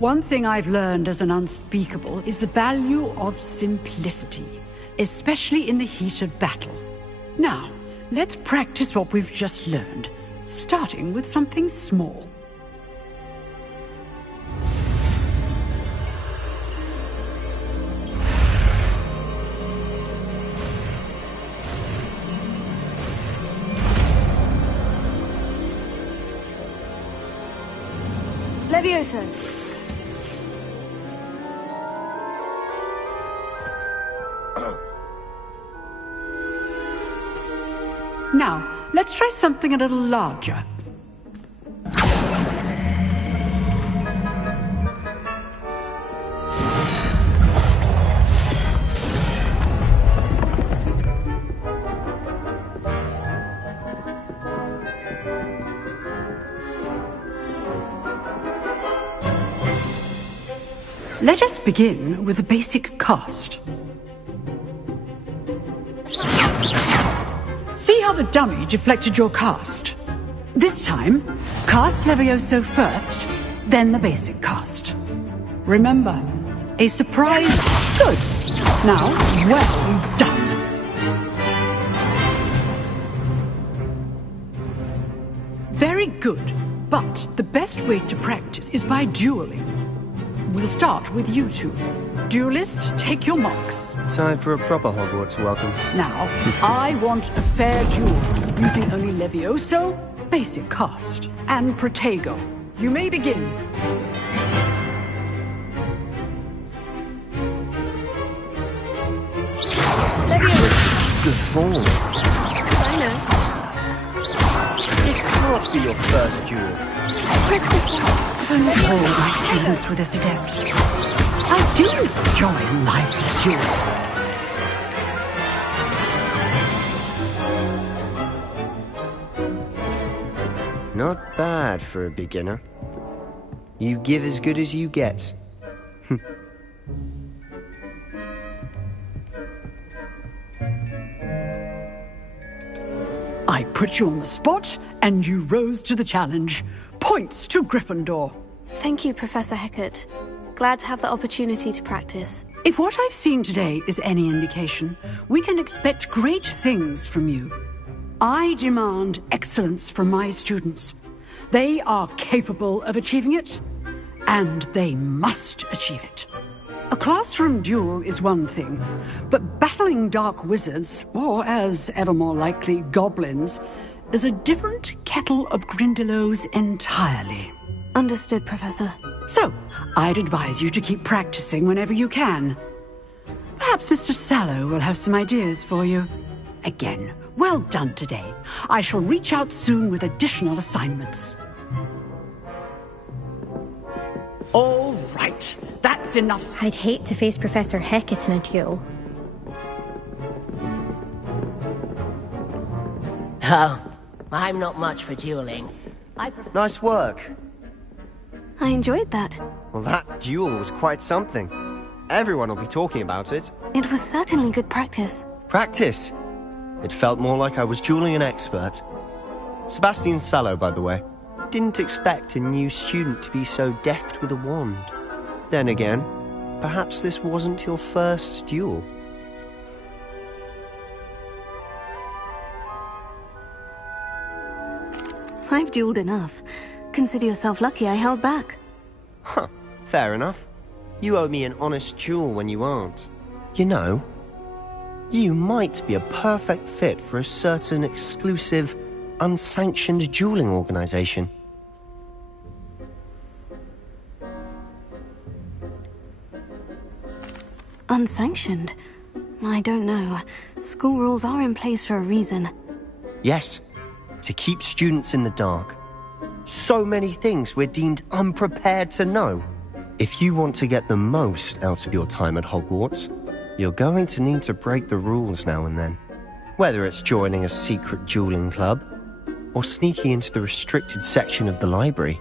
One thing I've learned as an unspeakable is the value of simplicity, especially in the heat of battle. Now, let's practice what we've just learned, starting with something small. Levioso. Now, let's try something a little larger. Let us begin with a basic cast. See how the dummy deflected your cast? This time, cast Levioso first, then the basic cast. Remember, a surprise... Good! Now, well done! Very good, but the best way to practice is by dueling. We'll start with you two. Duelists, take your marks. Time for a proper Hogwarts welcome. Now, I want a fair duel, using only Levioso, basic cast, and Protego. You may begin. Levioso! Good form. I know. This can't be your first duel. Only all my students were this adept. I do enjoy lifeless duels. Not bad for a beginner. You give as good as you get. I put you on the spot, and you rose to the challenge. Points to Gryffindor. Thank you, Professor Hecat. Glad to have the opportunity to practice. If what I've seen today is any indication, we can expect great things from you. I demand excellence from my students. They are capable of achieving it, and they must achieve it. A classroom duel is one thing, but battling dark wizards, or as ever more likely, goblins, is a different kettle of Grindylows entirely. Understood, Professor. So, I'd advise you to keep practicing whenever you can. Perhaps Mr. Sallow will have some ideas for you. Again, well done today. I shall reach out soon with additional assignments. All right, that's enough. I'd hate to face Professor Hecat in a duel. Oh, I'm not much for dueling. Nice work. I enjoyed that. Well, that duel was quite something. Everyone will be talking about it. It was certainly good practice. Practice? It felt more like I was dueling an expert. Sebastian Sallow, by the way. Didn't expect a new student to be so deft with a wand. Then again, perhaps this wasn't your first duel. I've dueled enough. Consider yourself lucky I held back. Huh, fair enough. You owe me an honest duel when you aren't. You know, you might be a perfect fit for a certain exclusive, unsanctioned dueling organization. Unsanctioned? I don't know. School rules are in place for a reason. Yes, to keep students in the dark. So many things we're deemed unprepared to know. If you want to get the most out of your time at Hogwarts, you're going to need to break the rules now and then. Whether it's joining a secret dueling club, or sneaking into the restricted section of the library,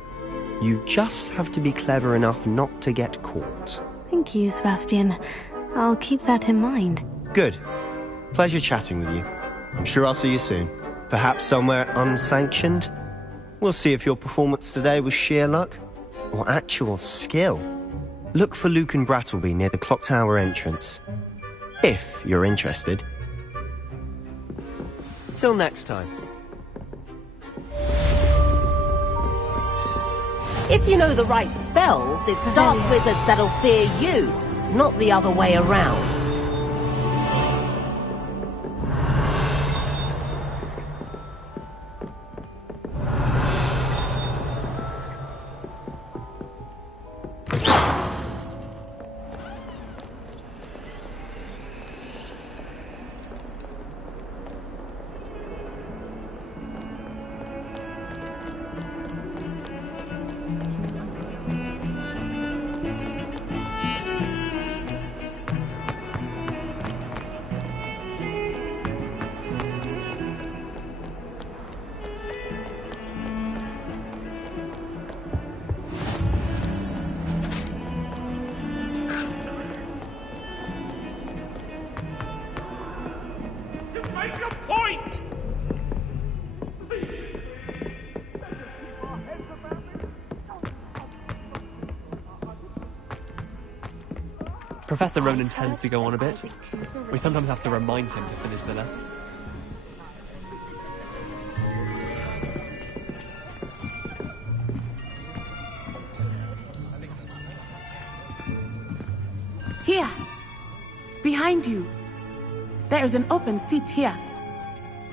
you just have to be clever enough not to get caught. Thank you, Sebastian. I'll keep that in mind. Good. Pleasure chatting with you. I'm sure I'll see you soon. Perhaps somewhere unsanctioned? We'll see if your performance today was sheer luck or actual skill. Look for Luke and Brattleby near the clock tower entrance, if you're interested. Till next time. If you know the right spells, it's dark wizards that'll fear you, not the other way around. Professor Ronan tends to go on a bit. We sometimes have to remind him to finish the letter. Here. Behind you. There is an open seat here.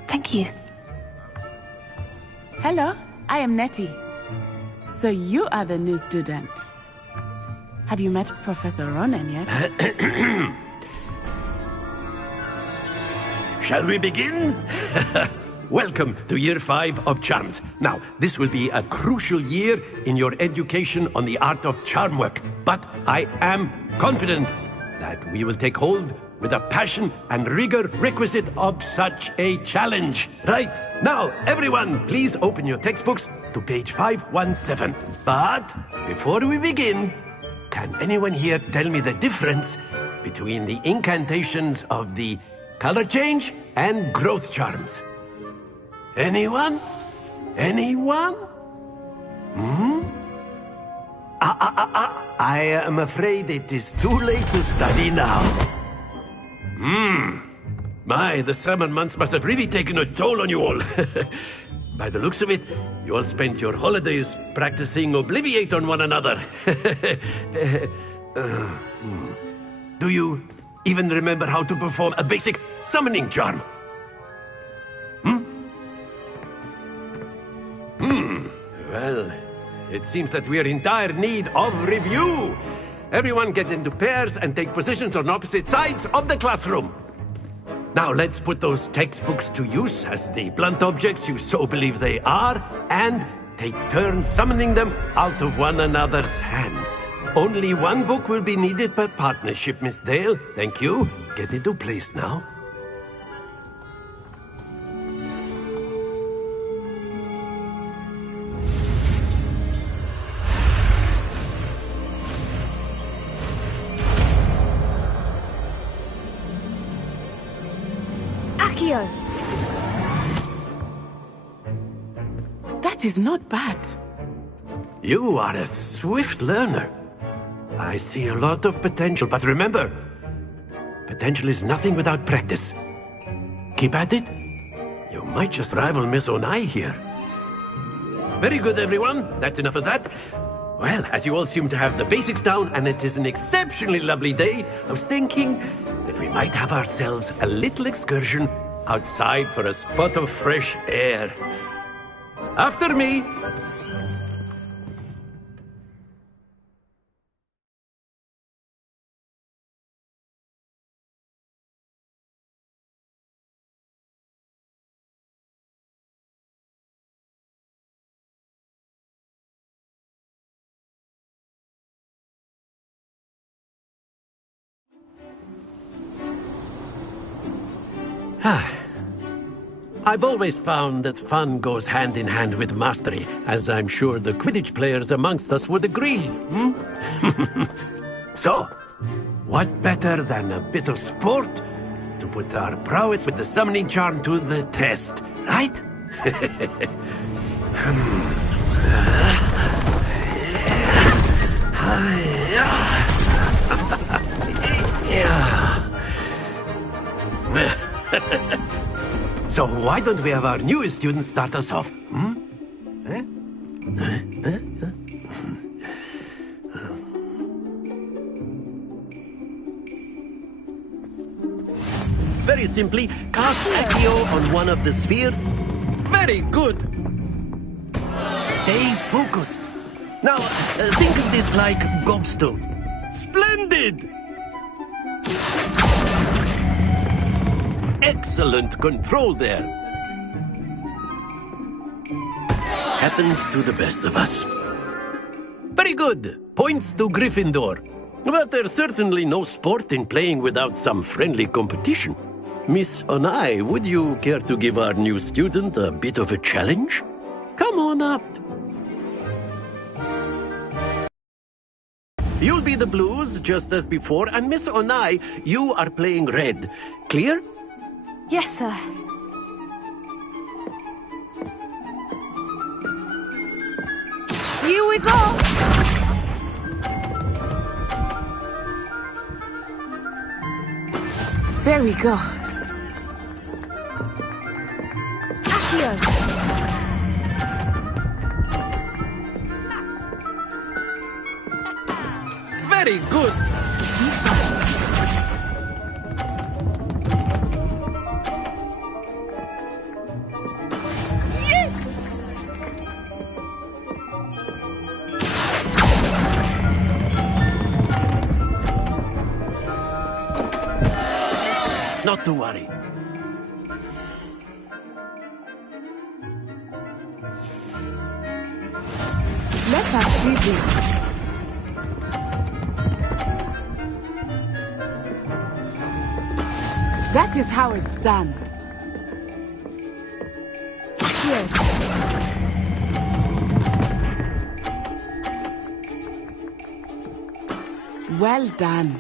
Thank you. Hello, I am Nettie. So you are the new student. Have you met Professor Ronan yet? Shall we begin? Welcome to Year 5 of Charms. Now, this will be a crucial year in your education on the art of charm work, but I am confident that we will take hold with the passion and rigor requisite of such a challenge. Right, now, everyone, please open your textbooks to page 517. But before we begin, can anyone here tell me the difference between the incantations of the color change and growth charms? Anyone? Anyone? I am afraid it is too late to study now. My, the summer months must have really taken a toll on you all. By the looks of it, you all spent your holidays practicing Obliviate on one another. Do you even remember how to perform a basic summoning charm? Well, it seems that we are in dire need of review. Everyone get into pairs and take positions on opposite sides of the classroom. Now let's put those textbooks to use as the blunt objects you so believe they are, and take turns summoning them out of one another's hands. Only one book will be needed per partnership, Miss Dale. Thank you. Get into place now. Accio! That is not bad. You are a swift learner. I see a lot of potential, but remember, potential is nothing without practice. Keep at it. You might just rival Miss Onai here. Very good, everyone. That's enough of that. Well, as you all seem to have the basics down, and it is an exceptionally lovely day, I was thinking that we might have ourselves a little excursion outside for a spot of fresh air. After me! I've always found that fun goes hand in hand with mastery, as I'm sure the Quidditch players amongst us would agree. So, what better than a bit of sport to put our prowess with the summoning charm to the test, right? So why don't we have our newest student start us off? Very simply, cast Accio on one of the spheres. Very good. Stay focused. Now, think of this like gobstone. Splendid! Excellent control there. Happens to the best of us. Very good. Points to Gryffindor. But there's certainly no sport in playing without some friendly competition. Miss Onai, would you care to give our new student a bit of a challenge? Come on up. You'll be the blues, just as before, and Miss Onai, you are playing red. Clear? Yes, sir. Here we go! There we go. Accio! Very good. Not to worry. Let us do this. That is how it's done. Here. Well done.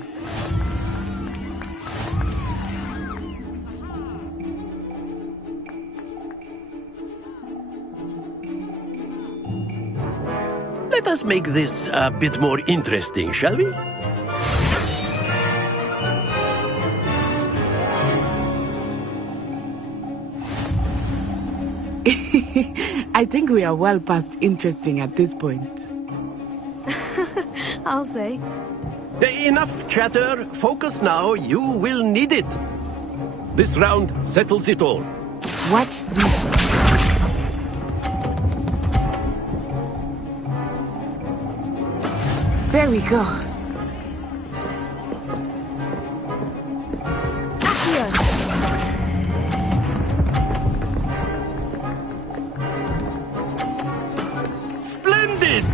Let us make this a bit more interesting, shall we? I think we are well past interesting at this point. I'll say. Enough chatter. Focus now. You will need it. This round settles it all. Watch this. There we go. Splendid!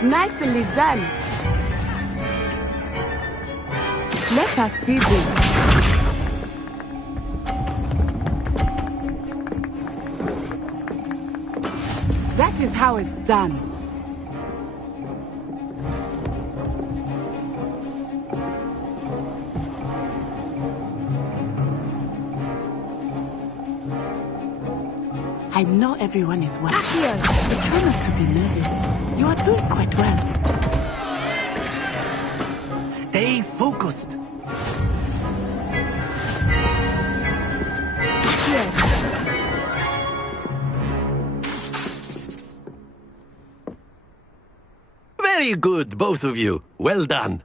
Nicely done. Let us see this. That is how it's done. I know everyone is watching, but try not to be nervous. You are doing quite well. Stay focused. Very good, both of you. Well done.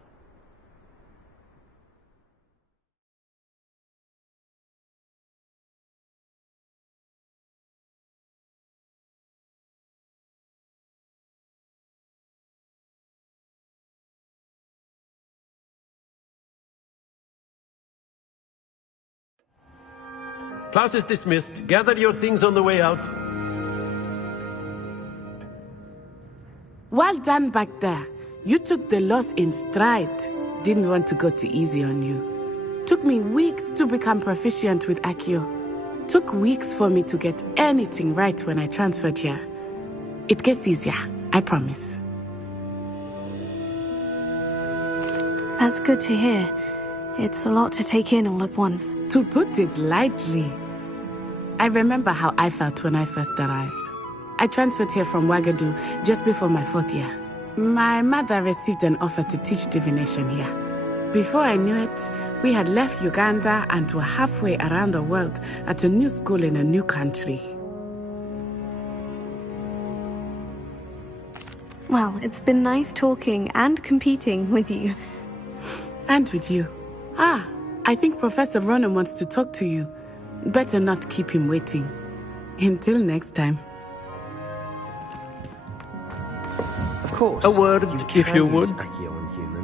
Class is dismissed. Gather your things on the way out. Well done back there. You took the loss in stride. Didn't want to go too easy on you. Took me weeks to become proficient with Accio. Took weeks for me to get anything right when I transferred here. It gets easier, I promise. That's good to hear. It's a lot to take in all at once. To put it lightly. I remember how I felt when I first arrived. I transferred here from Wagadu just before my 4th year. My mother received an offer to teach divination here. Before I knew it, we had left Uganda and were halfway around the world at a new school in a new country. Well, it's been nice talking and competing with you. And with you. Ah, I think Professor Ronan wants to talk to you. Better not keep him waiting. Until next time. Of course. A word, if you would.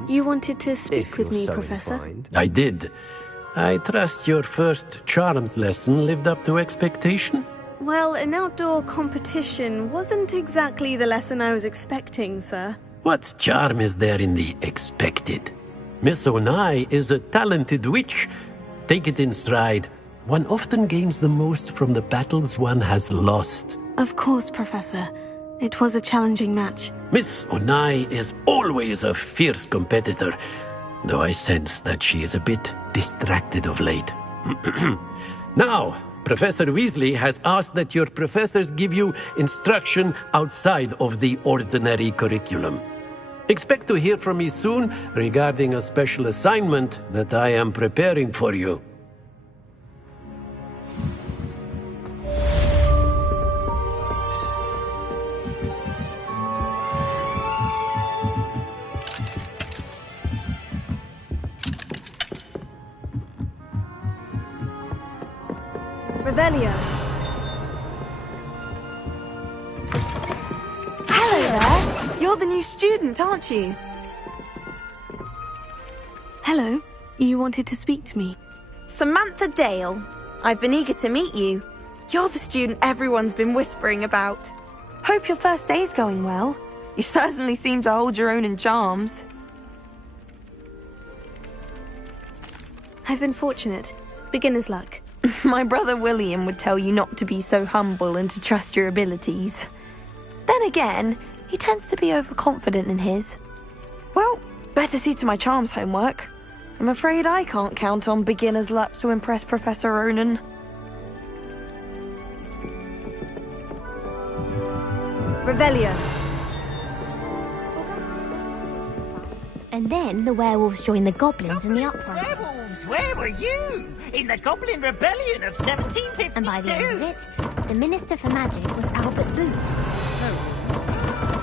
You wanted to speak with me, Professor? I did. I trust your first charms lesson lived up to expectation? Well, an outdoor competition wasn't exactly the lesson I was expecting, sir. What charm is there in the expected? Miss Onai is a talented witch. Take it in stride. One often gains the most from the battles one has lost. Of course, Professor. It was a challenging match. Miss Onai is always a fierce competitor, though I sense that she is a bit distracted of late. Now, Professor Weasley has asked that your professors give you instruction outside of the ordinary curriculum. Expect to hear from me soon regarding a special assignment that I am preparing for you. Revelio. Hello there. You're the new student, aren't you? Hello. You wanted to speak to me. Samantha Dale. I've been eager to meet you. You're the student everyone's been whispering about. Hope your first day's going well. You certainly seem to hold your own in charms. I've been fortunate. Beginner's luck. My brother William would tell you not to be so humble and to trust your abilities. Then again, he tends to be overconfident in his. Well, better see to my charms homework. I'm afraid I can't count on beginner's luck to impress Professor Ronan. Revelio. And then the werewolves joined the goblins in the uprising. Werewolves, where were you? In the Goblin Rebellion of 1752? And by the end of it, the Minister for Magic was Albert Boot.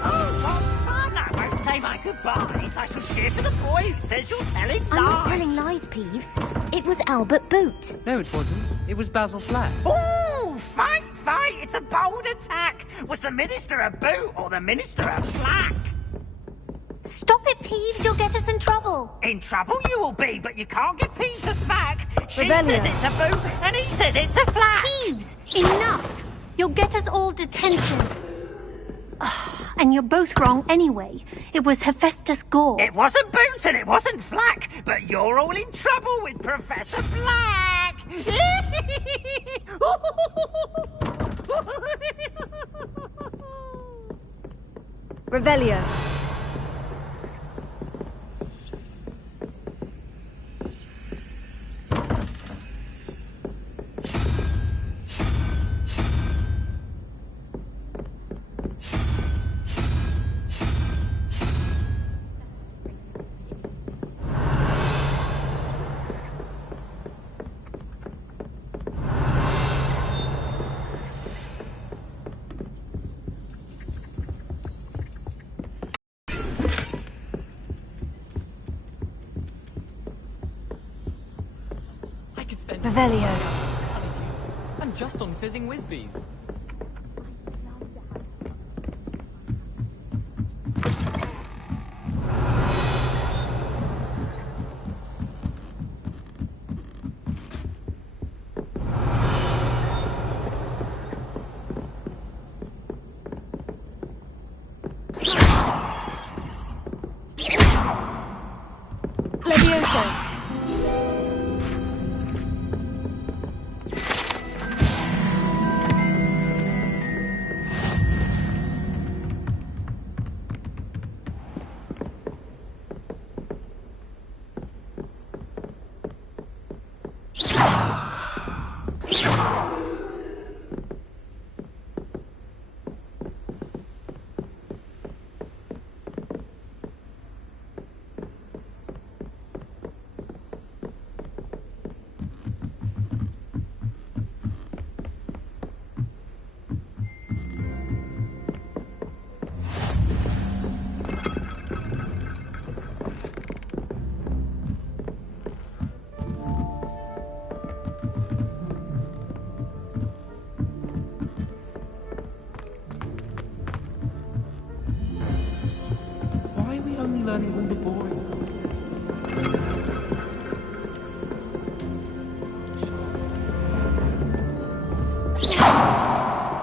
Oh, what fun! I won't say my goodbyes. I shall cheer for the boy who says you're telling lies. I'm not telling lies, Peeves. It was Albert Boot. No, it wasn't. It was Basil Flack. Ooh, fight! It's a bold attack! Was the Minister a boot or the Minister a flack? Stop it, Peeves. You'll get us in trouble. In trouble you will be, but you can't get Peeves to smack. She Revelio. says it's a boot, and he says it's a flack. Peeves, enough. You'll get us all detention. And you're both wrong anyway. It was Hephaestus Gore. It wasn't boot and it wasn't flack, but you're all in trouble with Professor Black. Revelio. Revelio. I'm just on fizzing Whizbees. Levioso. Why are we only learning all the boring?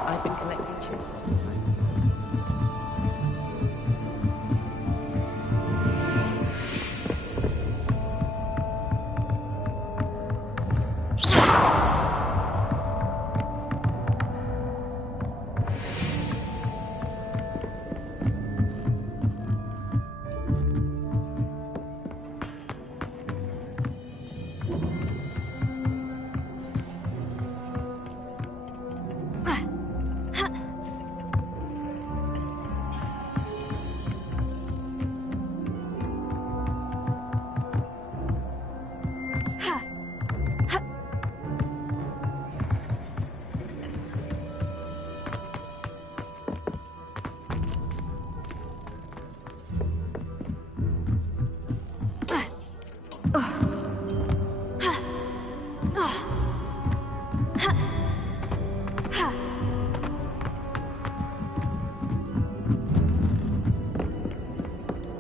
I've been collecting children.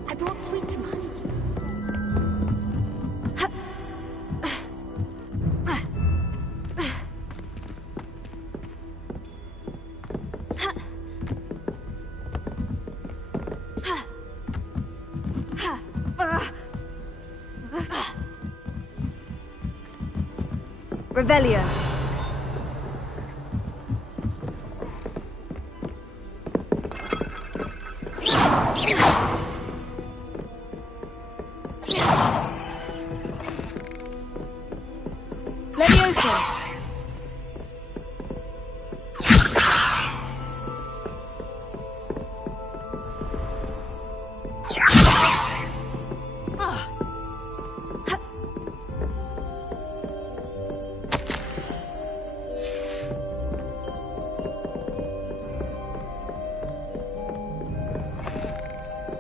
I brought sweets from honey. Revelio. Levioso.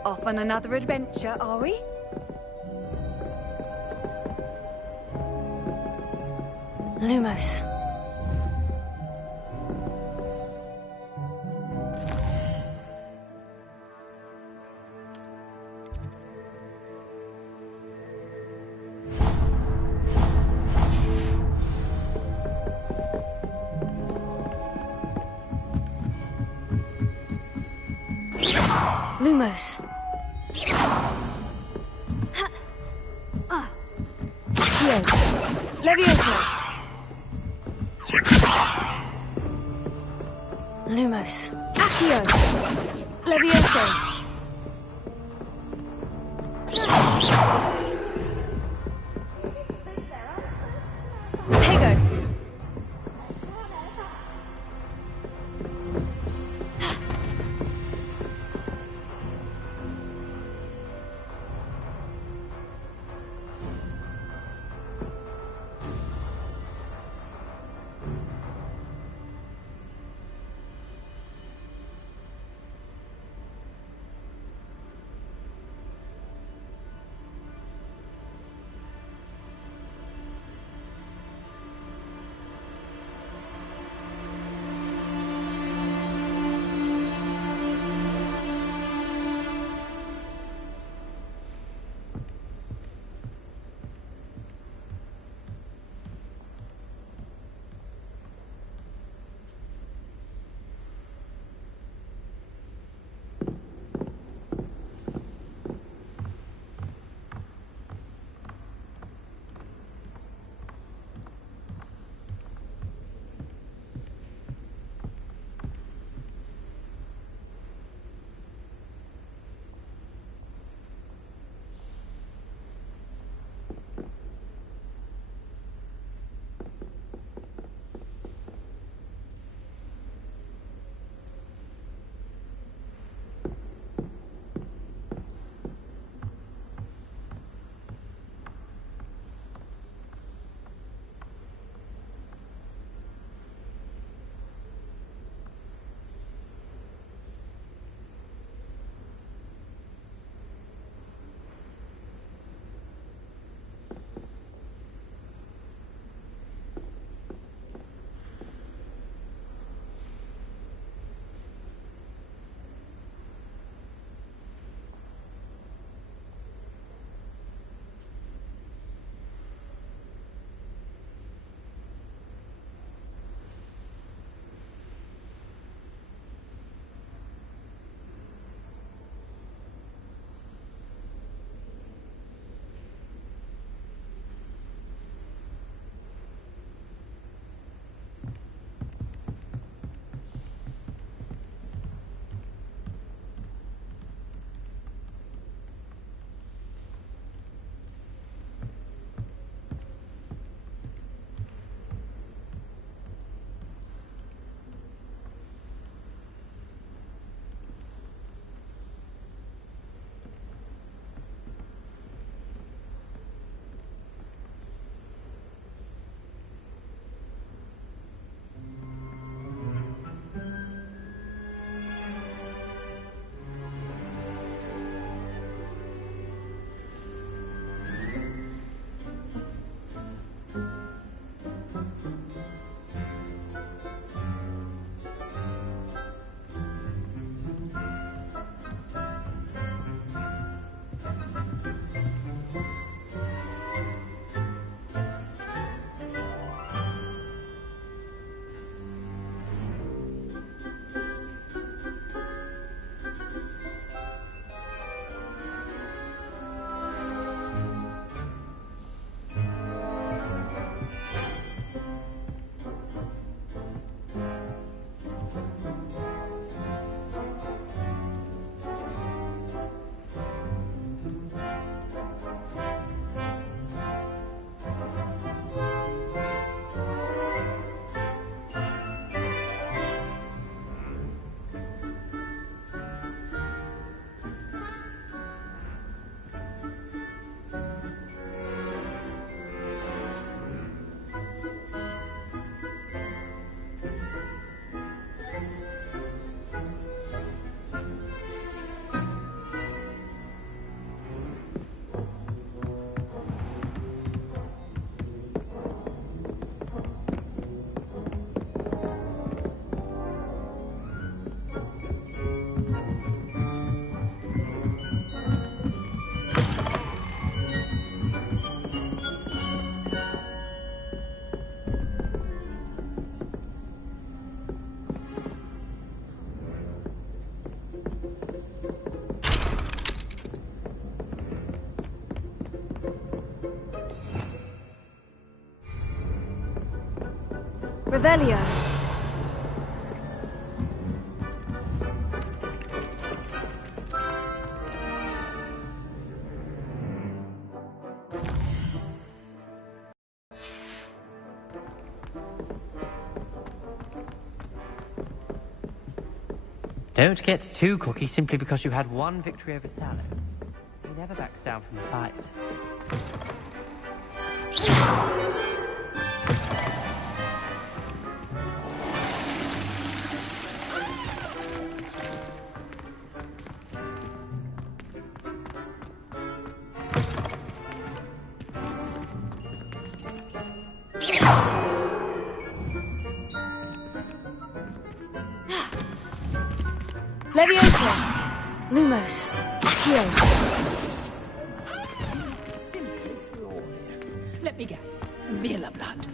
Off on another adventure, are we? Lumos. Lumos. Levioso. Lumos. Accio. Levioso. Tego. Revelio. Don't get too cocky simply because you had one victory over Sallow. He never backs down from a fight. Leviosa! Lumos! Accio! Let me guess. Vila blood.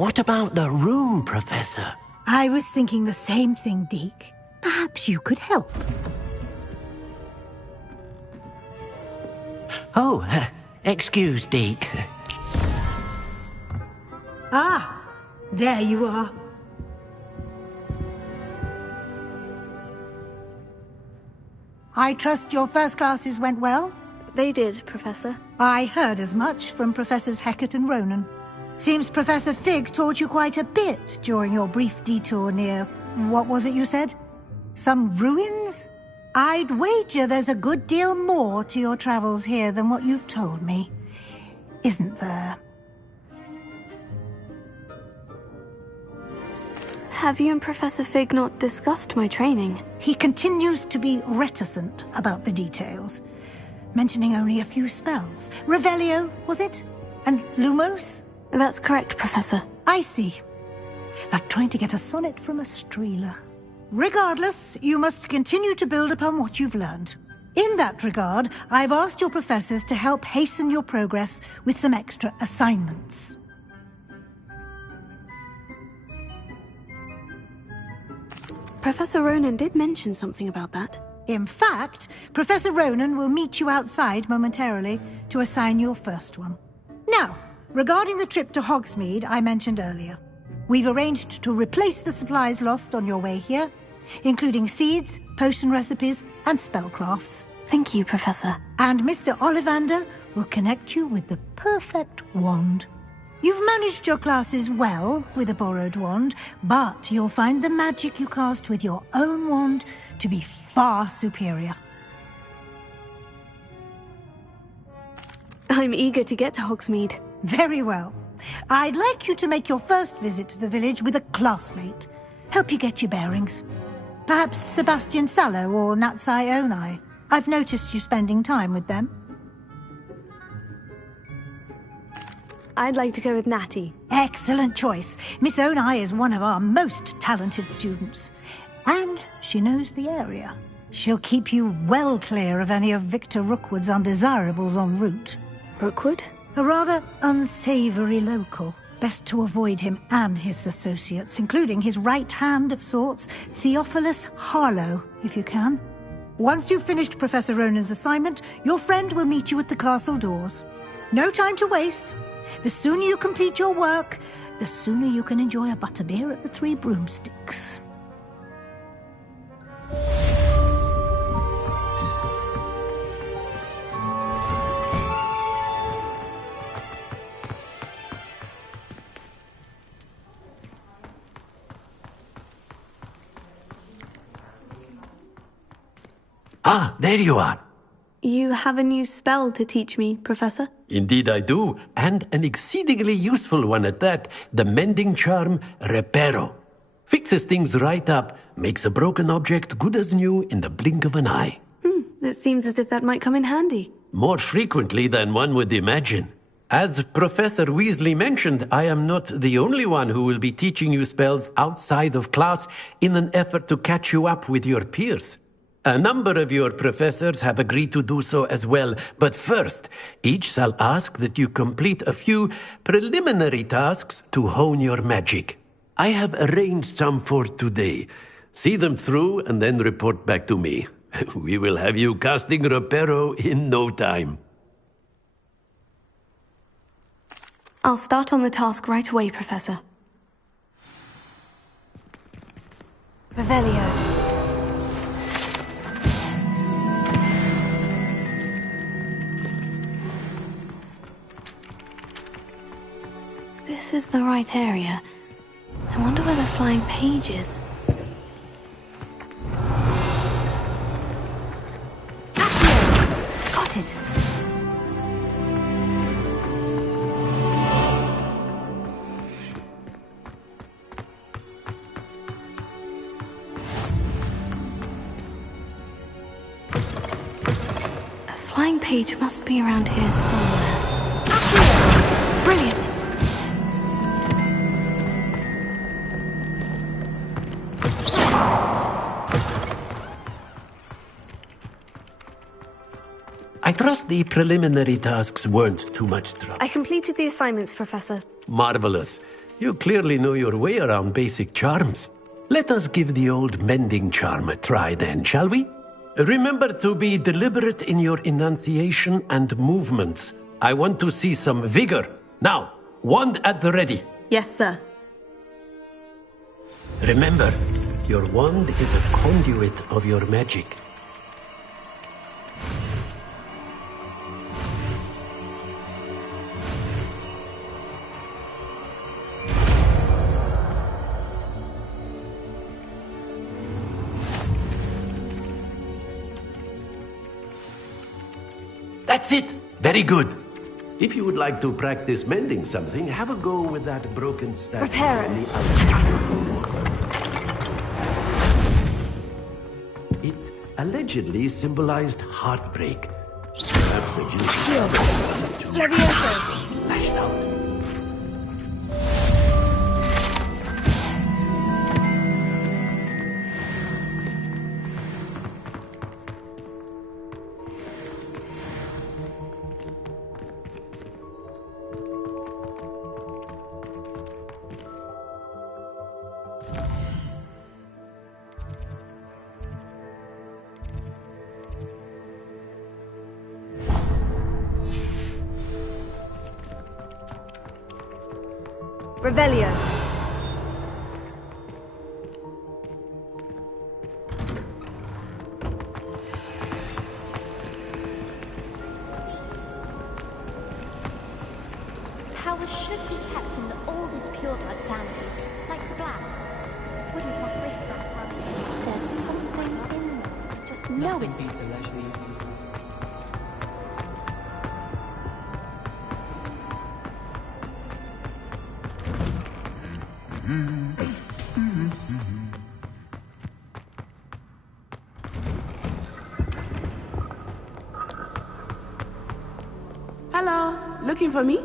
What about the room, Professor? I was thinking the same thing, Deke. Perhaps you could help. Oh, excuse, Deke. Ah, there you are. I trust your first classes went well? They did, Professor. I heard as much from Professors Hecat and Ronan. Seems Professor Fig taught you quite a bit during your brief detour near... what was it you said? Some ruins? I'd wager there's a good deal more to your travels here than what you've told me. Isn't there? Have you and Professor Fig not discussed my training? He continues to be reticent about the details, mentioning only a few spells. Revelio, was it? And Lumos? That's correct, Professor. I see. Like trying to get a sonnet from a streeler. Regardless, you must continue to build upon what you've learned. In that regard, I've asked your professors to help hasten your progress with some extra assignments. Professor Ronan did mention something about that. In fact, Professor Ronan will meet you outside momentarily to assign your first one. Now, regarding the trip to Hogsmeade I mentioned earlier, we've arranged to replace the supplies lost on your way here, including seeds, potion recipes, and spellcrafts. Thank you, Professor. And Mr. Ollivander will connect you with the perfect wand. You've managed your classes well with a borrowed wand, but you'll find the magic you cast with your own wand to be far superior. I'm eager to get to Hogsmeade. Very well. I'd like you to make your first visit to the village with a classmate. Help you get your bearings. Perhaps Sebastian Sallow or Natsai Onai. I've noticed you spending time with them. I'd like to go with Natty. Excellent choice. Miss Onai is one of our most talented students. And she knows the area. She'll keep you well clear of any of Victor Rookwood's undesirables en route. Rookwood? A rather unsavory local. Best to avoid him and his associates, including his right hand of sorts, Theophilus Harlow, if you can. Once you've finished Professor Ronan's assignment, your friend will meet you at the castle doors. No time to waste. The sooner you complete your work, the sooner you can enjoy a butterbeer at the Three Broomsticks. Ah, there you are. You have a new spell to teach me, Professor? Indeed I do, and an exceedingly useful one at that. The mending charm, Reparo. Fixes things right up, makes a broken object good as new in the blink of an eye. It seems as if that might come in handy. More frequently than one would imagine. As Professor Weasley mentioned, I am not the only one who will be teaching you spells outside of class in an effort to catch you up with your peers. A number of your professors have agreed to do so as well, but first, each shall ask that you complete a few preliminary tasks to hone your magic. I have arranged some for today. See them through and then report back to me. We will have you casting Reparo in no time. I'll start on the task right away, Professor. Revelio. This is the right area. I wonder where the flying page is. Got it. A flying page must be around here somewhere. Brilliant! I trust the preliminary tasks weren't too much trouble. I completed the assignments, Professor. Marvelous. You clearly know your way around basic charms. Let us give the old mending charm a try then, shall we? Remember to be deliberate in your enunciation and movements. I want to see some vigor. Now, wand at the ready. Yes, sir. Remember, your wand is a conduit of your magic. That's it! Very good. If you would like to practice mending something, have a go with that broken statue. Repair it. It allegedly symbolized heartbreak. Perhaps a juice. Levioso. Lashed out. Revelio. Powers should be kept in the oldest pureblood families, like the Blacks. Wouldn't want riffraff running. There's something in them. Just know it. Beats a leisurely evening. Hello, looking for me?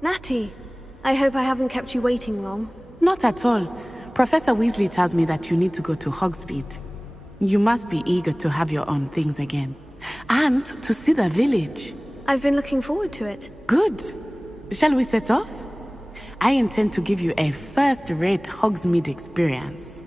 Natty, I hope I haven't kept you waiting long. Not at all. Professor Weasley tells me that you need to go to Hogsmeade. You must be eager to have your own things again. And to see the village. I've been looking forward to it. Good. Shall we set off? I intend to give you a first-rate Hogsmeade experience.